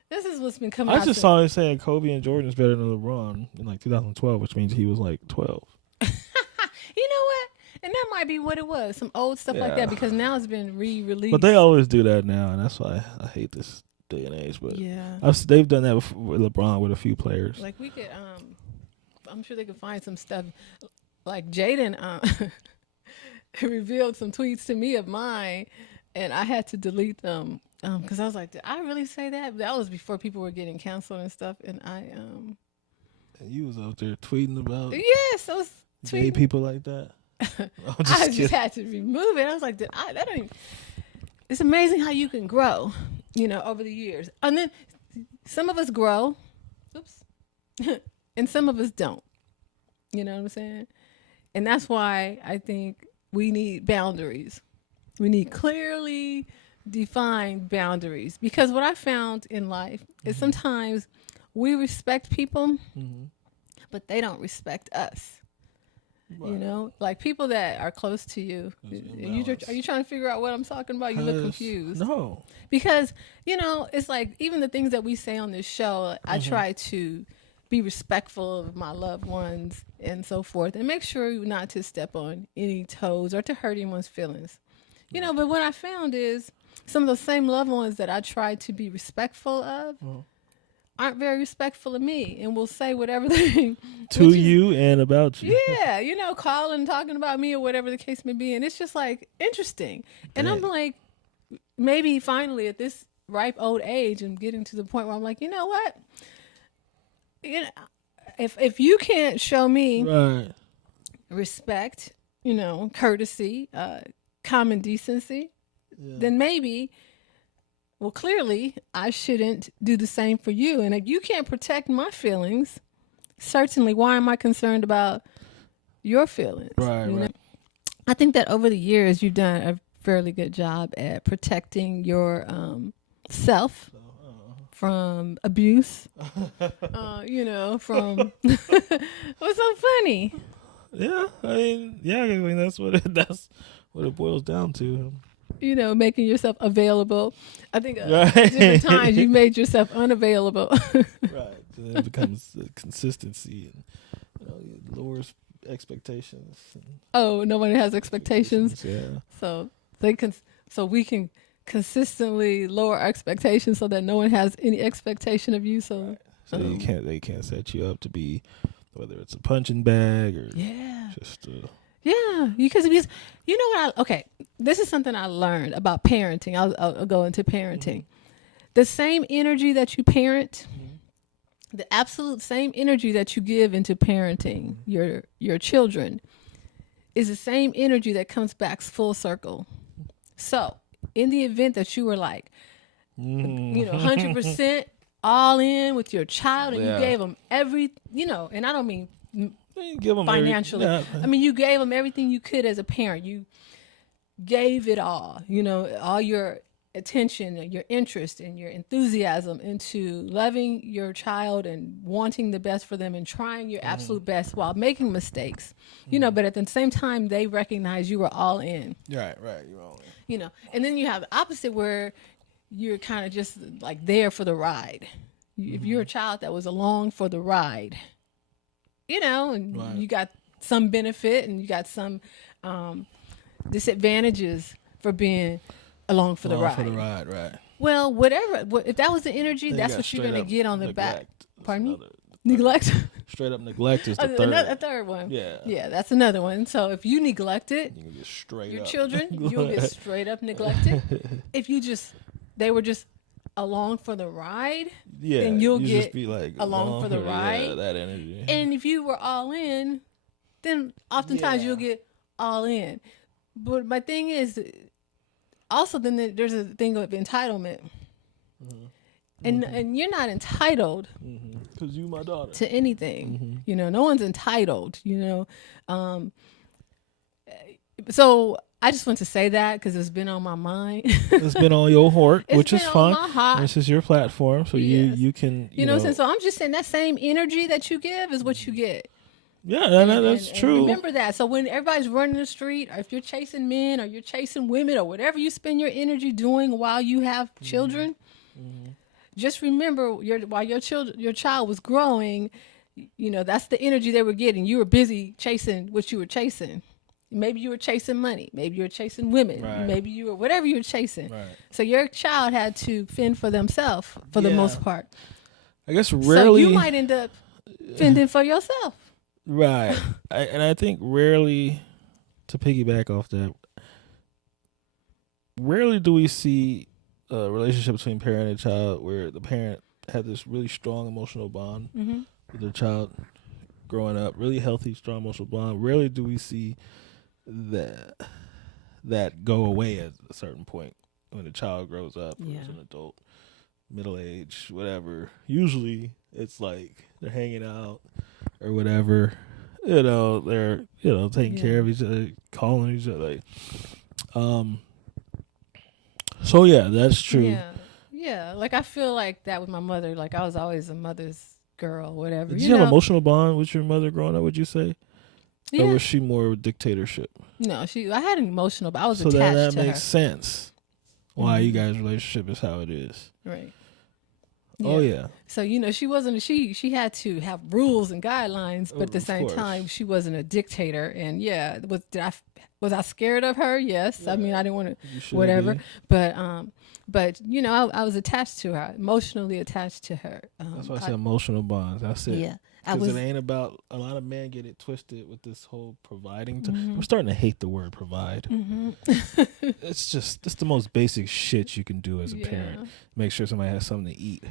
This is what's been coming out. I just saw it saying Kobe and Jordan is better than LeBron in like 2012, which means he was like 12. You know what? And that might be what it was. Some old stuff like that, because now it's been re-released. But they always do that now, and that's why I hate this day and age. But they've done that before with LeBron with a few players. Like we could, I'm sure they could find some stuff. Like Jaden revealed some tweets to me of mine, and I had to delete them. Because I was like, did I really say that? That was before people were getting canceled and stuff. And And you was out there tweeting about those gay people like that. I just had to remove it. I was like, that don't even. It's amazing how you can grow, over the years. And then some of us grow, and some of us don't. You know what I'm saying? And that's why I think we need boundaries. We need clearly defined boundaries, because what I found in life is sometimes we respect people, but they don't respect us. Right. Like people that are close to you. Are you trying to figure out what I'm talking about? You look confused. No, because it's like even the things that we say on this show, I try to be respectful of my loved ones and so forth, and make sure not to step on any toes or to hurt anyone's feelings. But what I found is some of those same loved ones that I try to be respectful of aren't very respectful of me, and will say whatever they to you and about you. Yeah, calling and talking about me or whatever the case may be, and it's just like interesting. And I'm like, maybe finally at this ripe old age, I'm getting to the point where I'm like, you know what? If you can't show me respect, courtesy, common decency, then maybe, clearly I shouldn't do the same for you. And if you can't protect my feelings, certainly why am I concerned about your feelings? Right. I think that over the years you've done a fairly good job at protecting your self from abuse. From what's so funny? Yeah, I mean that's what it boils down to. Making yourself available. I think different times you've made yourself unavailable. Right. So then it becomes consistency, and it lowers expectations. Oh, no one has expectations. Yeah. So we can consistently lower our expectations so that no one has any expectation of you. So they can't set you up to be, whether it's a punching bag or just. Because this is something I learned about parenting. I'll go into parenting. The same energy that you parent, the absolute same energy that you give into parenting your children, is the same energy that comes back full circle. So, in the event that you were like, 100% all in with your child, and you gave them and I don't mean give them financially. I mean, you gave them everything you could as a parent. You gave it all, all your attention and your interest and your enthusiasm into loving your child and wanting the best for them and trying your absolute best while making mistakes, but at the same time, they recognize you were all in. Right. You're all in. And then you have the opposite where you're kind of just like there for the ride. If you're a child that was along for the ride, and you got some benefit and you got some disadvantages for being along for the ride. Right. Well, whatever. If that was the energy, Then that's what you're going to get on the back. Pardon me? Another- Neglect? Straight up neglect is the third. A third one. Yeah. Yeah, that's another one. So if you neglect it, You can get straight your up. children, you'll get straight up neglected. If they were just along for the ride, then you'll you get just be like along for the ride. Yeah, that energy. And if you were all in, then oftentimes you'll get all in. But my thing is, also then there's a thing of entitlement. And you're not entitled Because you my daughter. to anything. No one's entitled, So I just want to say that because it's been on my mind. It's been on your heart, It's which is been fun. on my heart. This is your platform, so Yes. you can You know what I'm saying? So I'm just saying that same energy that you give is what you get. Yeah, that's And true. remember that. So when everybody's running the street, or if you're chasing men, or you're chasing women, or whatever you spend your energy doing while you have children, just remember while your child was growing, that's the energy they were getting. You were busy chasing what you were chasing. Maybe you were chasing money. Maybe you were chasing women. Right. Maybe you were whatever you were chasing. Right. So your child had to fend for themselves for the most part. I guess rarely. So you might end up fending for yourself. Right. I think rarely, to piggyback off that, rarely do we see a relationship between parent and child where the parent had this really strong emotional bond with their child growing up, really healthy, strong emotional bond. Rarely do we see that go away at a certain point when the child grows up or is an adult, middle age, whatever. Usually it's like they're hanging out or whatever. They're taking care of each other, calling each other. So yeah, that's true. Yeah. Like I feel like that with my mother. Like I was always a mother's girl, whatever. Did you have an emotional bond with your mother growing up? Would you say? Yeah. Or was she more dictatorship? No, I had an emotional, but I was So attached that to her. makes sense. Why you guys' relationship is how it is. Right. Oh yeah. So she wasn't. She had to have rules and guidelines, but at the same time, she wasn't a dictator. And was I scared of her? Yes. Yeah. I mean, I didn't want to whatever. Be. But I was attached to her, emotionally attached to her. That's why I said emotional bonds. That's it. Yeah. Because it ain't about, a lot of men get it twisted with this whole providing. I'm starting to hate the word provide. It's the most basic shit you can do as a parent. Make sure somebody has something to eat.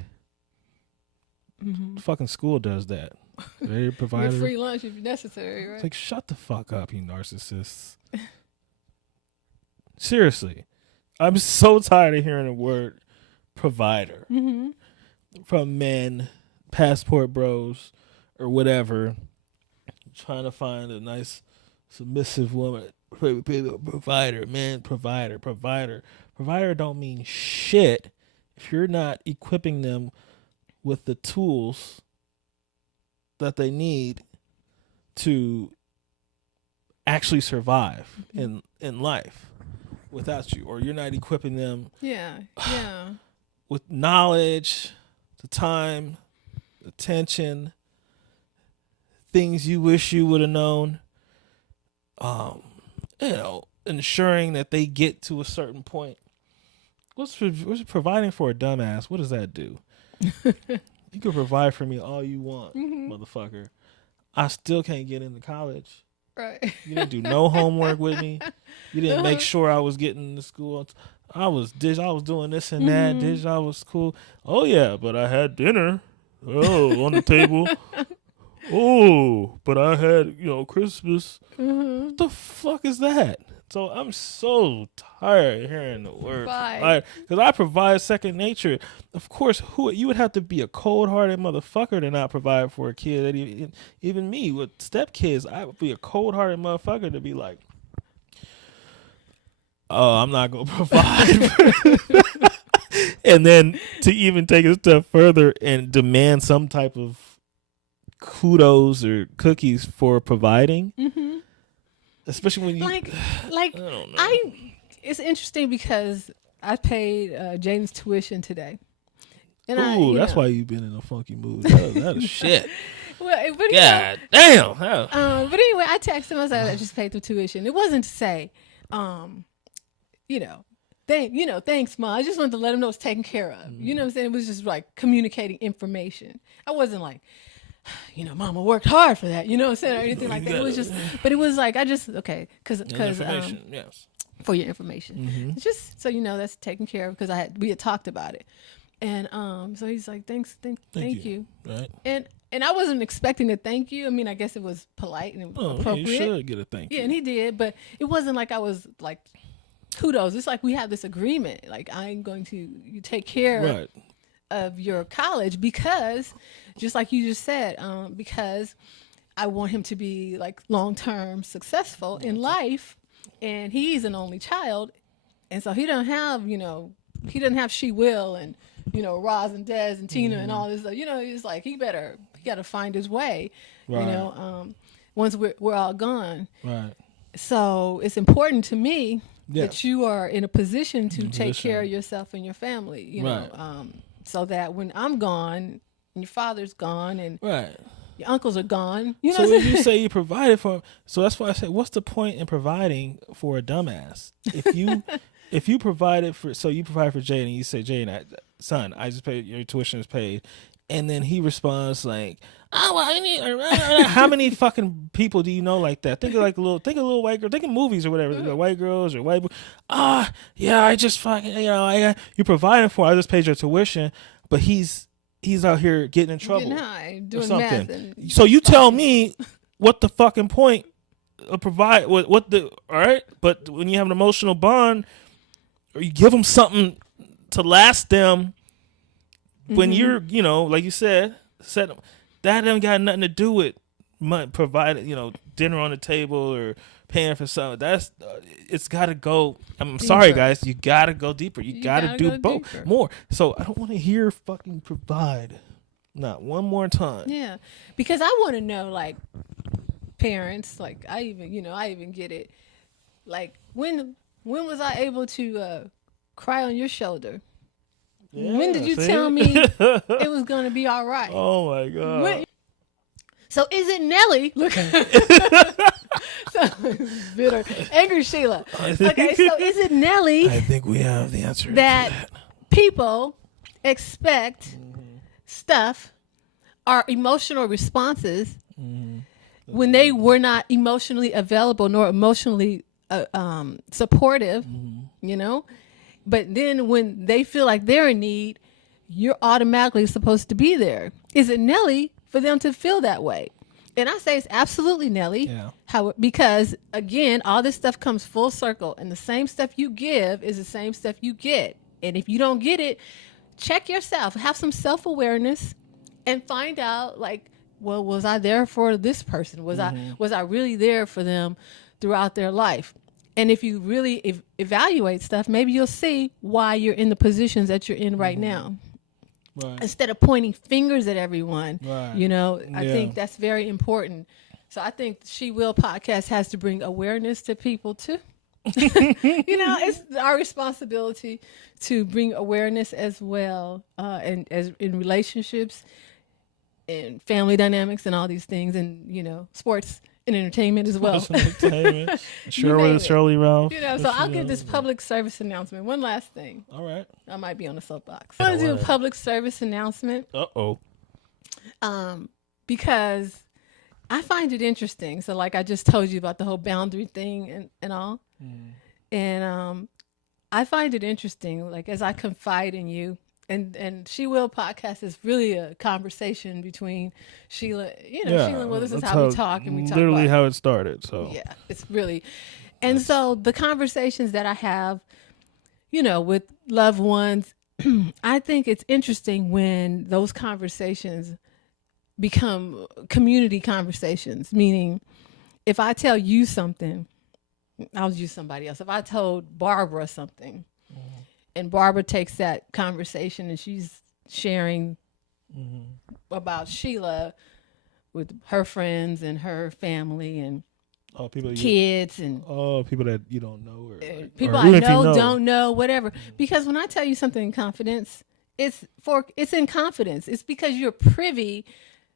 Fucking school does that. They provide free lunch if necessary, right? It's like, shut the fuck up, you narcissists. Seriously. I'm so tired of hearing the word provider from men, passport bros, or whatever, trying to find a nice submissive woman. Provider, man, provider. Provider don't mean shit if you're not equipping them with the tools that they need to actually survive in life without you, or you're not equipping them with knowledge, the time, attention, things you wish you would have known, ensuring that they get to a certain point. What's providing for a dumbass? What does that do? You can provide for me all you want, motherfucker. I still can't get into college. Right. You didn't do no homework with me. You didn't make sure I was getting to school. I was doing this and that. I was cool. Oh yeah, but I had dinner. On the table. Oh, but I had, Christmas. What the fuck is that? So I'm so tired of hearing the word provide, because I provide second nature. Of course, you would have to be a cold-hearted motherfucker to not provide for a kid. Even me with stepkids, I would be a cold-hearted motherfucker to be like, oh, I'm not going to provide. And then to even take it a step further and demand some type of kudos or cookies for providing. Mm-hmm. Especially when you like I don't know. it's interesting because I paid Jaden's tuition today. And Ooh, that's why you've been in a funky mood. That is shit. Well, but God damn. but anyway, I texted him. I said, I just paid the tuition. It wasn't to say, thanks, Mom. I just wanted to let him know it's taken care of. You know what I'm saying? It was just like communicating information. I wasn't like, Mama worked hard for that. You know what I'm saying? Or anything like that. It was just, but it was like, because information, yes. For your information, just so you know that's taken care of because we had talked about it, and so he's like, thank you, right? And I wasn't expecting a thank you. I mean, I guess it was polite and it was appropriate. You should get a thank you. Yeah, and he did, but it wasn't like I was like, kudos. It's like we have this agreement. Like I'm going to take care of your college because, just like you just said, because I want him to be like long-term successful in life, and he's an only child, and so he doesn't have She Will and Roz and Des and Tina and all this. It's like he got to find his way. Right. Once we're all gone. Right. So it's important to me Yes. that you are in a position to take care of yourself and your family. You know, so that when I'm gone and your father's gone and your uncles are gone, so when you say you provided for, so that's why I say, what's the point in providing for a dumbass? If you provided for, so you provide for Jay and you say, Jay, son, I just paid, your tuition is paid, and then he responds like, oh, well, I need. How many fucking people do you know like that? Think of a little white girl. Think of movies or whatever. Like white girls or white. Yeah, I just fucking, you providing for. I just paid your tuition, but he's out here getting in trouble, getting high, doing or something. Math So you tell me what the fucking point of provide? What the all right? But when you have an emotional bond, or you give them something to last them, when you're, like you said, that ain't got nothing to do with providing, dinner on the table or paying for something. That's it's got to go. I'm deeper. Sorry, guys, you got to go deeper. You got to do both more. So I don't want to hear fucking provide, not one more time. Yeah, because I want to know, like, parents, like I even get it. Like when was I able to cry on your shoulder? Yeah, when did you tell me it was going to be all right? Oh, my God. So is it Nelly? Look. So, bitter. Angry Sheila. Okay, so is it Nelly? I think we have the answer that to that. People expect stuff, our emotional responses, when they were not emotionally available nor emotionally supportive, But then when they feel like they're in need, you're automatically supposed to be there. Is it Nelly for them to feel that way? And I say it's absolutely Nelly. Yeah. Because, again, all this stuff comes full circle. And the same stuff you give is the same stuff you get. And if you don't get it, check yourself. Have some self-awareness and find out, like, well, was I there for this person? Was I really there for them throughout their life? And if you really evaluate stuff, maybe you'll see why you're in the positions that you're in right now. Right. Instead of pointing fingers at everyone, I think that's very important. So I think She Will podcast has to bring awareness to people too. It's our responsibility to bring awareness as well, and as in relationships and family dynamics and all these things, and sports and entertainment as well. Sheryl Lee Ralph. So I'll give this public service announcement. One last thing. All right. I might be on a soapbox. I want to do a public service announcement. Because I find it interesting. So like I just told you about the whole boundary thing and all. And I find it interesting, like as I confide in you, and She Will podcast is really a conversation between Sheila, Sheila and Will. This is how we talk, and we talk literally about how it started. So yeah, it's really, and so the conversations that I have, with loved ones, I think it's interesting when those conversations become community conversations. Meaning, if I tell you something, I'll use somebody else. If I told Barbara something, and Barbara takes that conversation and she's sharing about Sheila with her friends and her family and kids and people that you don't know or people or I even if you know, don't know, whatever. Because when I tell you something in confidence, it's in confidence. It's because you're privy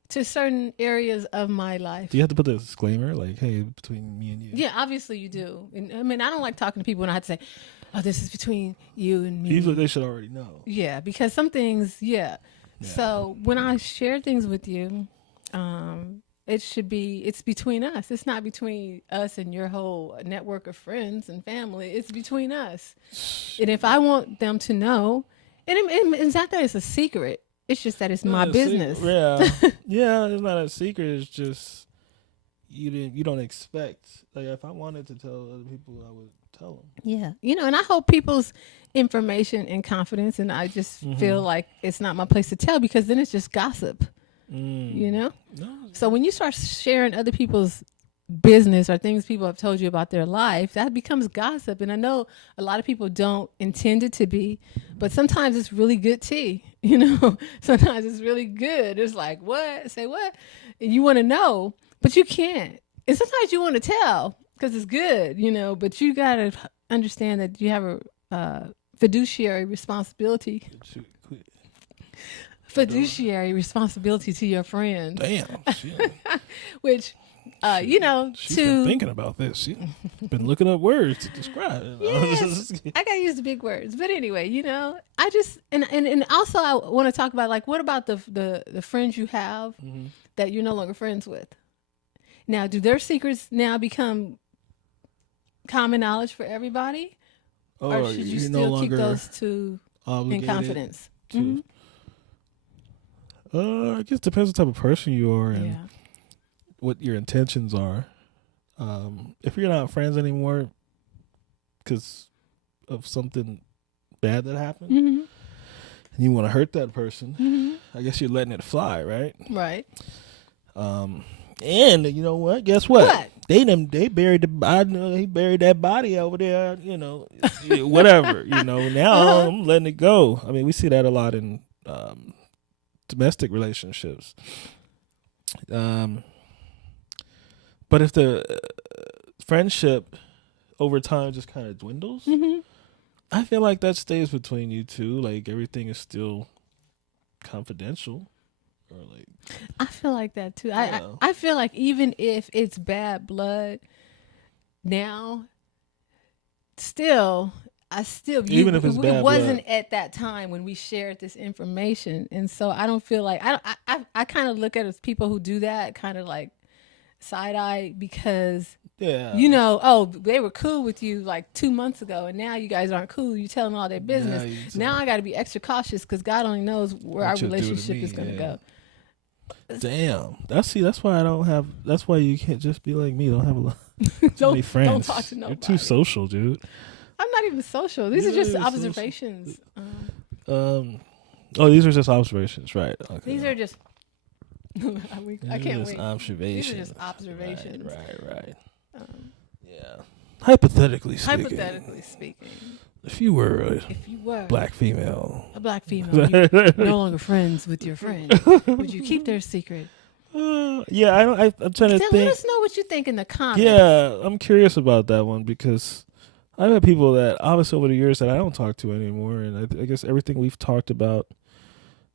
to certain areas of my life. Do you have to put the disclaimer like, hey, between me and you? Yeah, obviously you do. And I mean, I don't like talking to people and I have to say, oh, this is between you and me. Usually they should already know. Yeah, because some things, yeah. So when I share things with you, it's between us. It's not between us and your whole network of friends and family. It's between us. And if I want them to know, and it's not that it's a secret. It's just that it's my business. Yeah, it's not a secret. It's just you don't expect. Like if I wanted to tell other people, I would tell them. Yeah, and I hold people's information in confidence, and I just feel like it's not my place to tell because then it's just gossip. No. So when you start sharing other people's business or things people have told you about their life, that becomes gossip. And I know a lot of people don't intend it to be, but sometimes it's really good tea. Sometimes it's really good. It's like, what? Say what? And you want to know, but you can't. And sometimes you want to tell because it's good, but you got to understand that you have a fiduciary responsibility. Fiduciary responsibility to your friends. Damn. Which, She's been thinking about this. She's been looking up words to describe it. Yes, I gotta use the big words. But anyway, I just and also I want to talk about like what about the friends you have that you're no longer friends with? Now, do their secrets now become common knowledge for everybody, or should you still keep those two in confidence? I guess it depends what type of person you are and what your intentions are. If you're not friends anymore because of something bad that happened and you want to hurt that person, I guess you're letting it fly, right? Right. And you know what? Guess what? They buried he buried that body over there, whatever, now I'm letting it go. I mean, we see that a lot in domestic relationships. But if the friendship over time just kind of dwindles, I feel like that stays between you two. Like everything is still confidential. Or like, I feel like that too. I feel like even if it's bad blood now, even if it's bad blood, it wasn't at that time when we shared this information, and so I don't feel like I kind of look at it as people who do that kind of like side eye because they were cool with you like 2 months ago, and now you guys aren't cool. You tell them all their business. Now I got to be extra cautious because God only knows where our relationship is going to go. Damn, that's why I don't have. That's why you can't just be like me. Don't have a lot. Many friends. Don't talk to nobody. You're too social, dude. I'm not even social. These are just observations. These are just observations, right? Okay. These are just. I can't wait. Observations. These are just observations. Right. Yeah. Hypothetically speaking. If you were black female, you're no longer friends with your friend, would you keep their secret? I'm trying to think. Let us know what you think in the comments. Yeah, I'm curious about that one because I've had people that obviously over the years that I don't talk to anymore, and I guess everything we've talked about,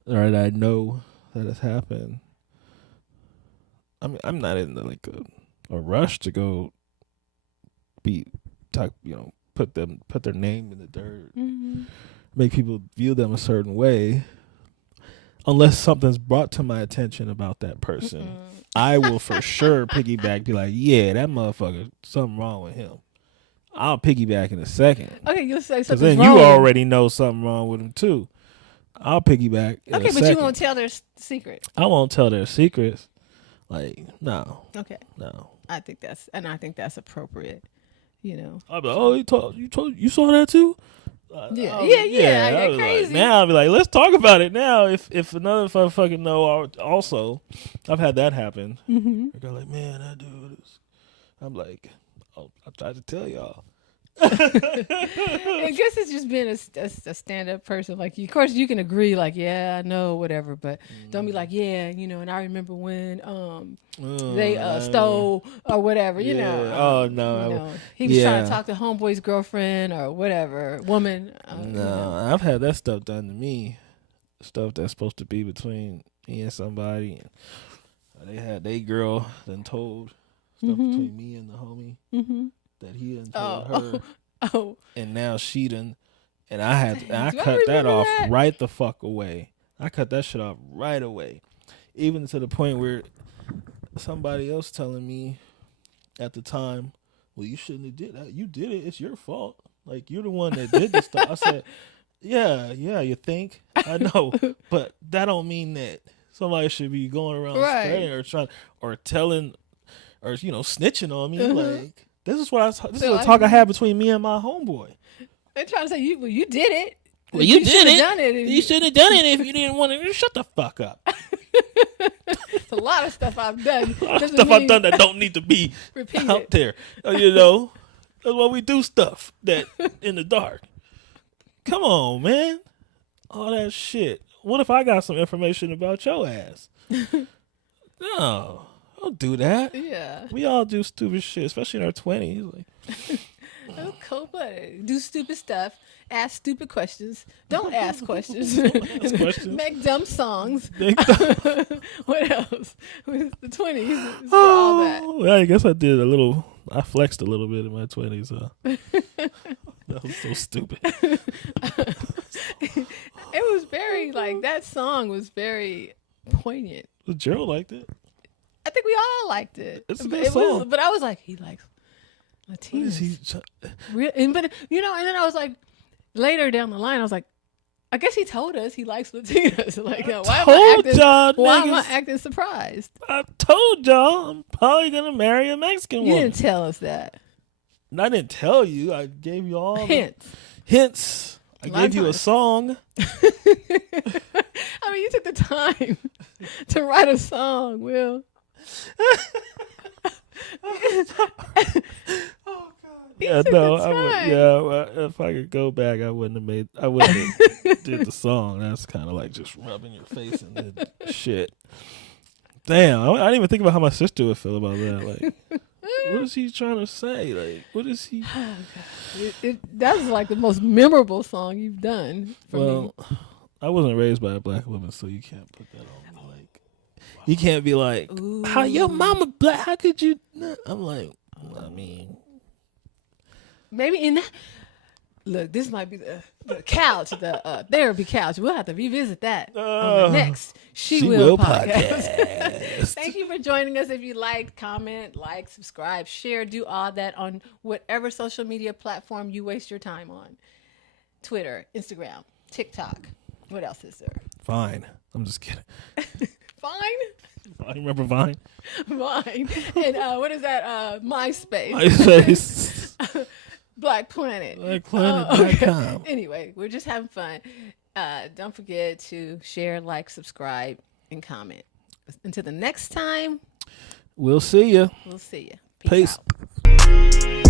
or that I know that has happened. I'm not in like a rush to go put their name in the dirt, make people view them a certain way, unless something's brought to my attention about that person. I will for sure piggyback, be like, yeah, that motherfucker, something wrong with him. I'll piggyback in a second. Okay, you'll say something wrong. Because then you already know something wrong with him too. I'll piggyback. Okay, but you won't tell their secret. I won't tell their secrets. Like, no. Okay. No. I think that's appropriate. I'll be like, oh, you saw that too? Yeah. I get crazy. Like, now I'll be like, let's talk about it now. If another fucking know also, I've had that happen. I go like, man, that dude is. I'm like, I tried to tell y'all. I guess it's just being a stand-up person. Like, of course, you can agree, like, yeah, I know, whatever, but don't be like, yeah, and I remember when they stole or whatever, you know. Oh no. He was trying to talk to homeboy's girlfriend or whatever, woman. No, I've had that stuff done to me. Stuff that's supposed to be between me and somebody. And they had they girl then told stuff between me and the homie. That he done told her, and now she done, and I cut that off right the fuck away. I cut that shit off right away, even to the point where somebody else telling me at the time, well, you shouldn't have did that. You did it. It's your fault. Like, you're the one that did this stuff. I said, yeah, you think I know, but that don't mean that somebody should be going around spraying or trying or telling or snitching on me like. This is what this is a talk I had between me and my homeboy. They're trying to say you did it. Well, you did it. Done it. You shouldn't have done it if you didn't want to. Shut the fuck up. It's a lot of stuff I've done. Stuff I've done that don't need to be out there. That's why we do stuff that in the dark. Come on, man. All that shit. What if I got some information about your ass? No. Don't do that. Yeah. We all do stupid shit, especially in our 20s. Like, oh, cold-blooded. Do stupid stuff. Ask stupid questions. Don't ask questions. Make dumb songs. What else? The 20s. All that. Well, I guess I did I flexed a little bit in my 20s. That was so stupid. It was very, that song was very poignant. Gerald liked it. I think we all liked it. It's a good song. But I was like, he likes Latinas. And then I was like, later down the line, I was like, I guess he told us he likes Latinas. Like, why am I acting surprised? I told y'all I'm probably gonna marry a Mexican woman. You didn't tell us that. I didn't tell you. I gave you all hints. I gave you a song. I mean, you took the time to write a song, Will. Oh God! Yeah, no, I would. Yeah, if I could go back, I wouldn't have did the song. That's kind of like just rubbing your face in the shit. Damn, I didn't even think about how my sister would feel about that. Like, what is he trying to say? Like, what is he? That's like the most memorable song you've done. For me. I wasn't raised by a black woman, so you can't put that on me. Like, you can't be like, how your mama black? How could you? I'm like, I mean, maybe in that. Look, this might be the couch, the therapy couch. We'll have to revisit that on the next She Will podcast. Thank you for joining us. If you liked, comment, subscribe, share, do all that on whatever social media platform you waste your time on. Twitter, Instagram, TikTok. What else is there? Vine. I'm just kidding. Vine? You remember Vine? Vine. And what is that? MySpace. MySpace. Black Planet. BlackPlanet.com. Anyway, we're just having fun. Don't forget to share, subscribe, and comment. Until the next time. We'll see you. We'll see you. Peace. Out.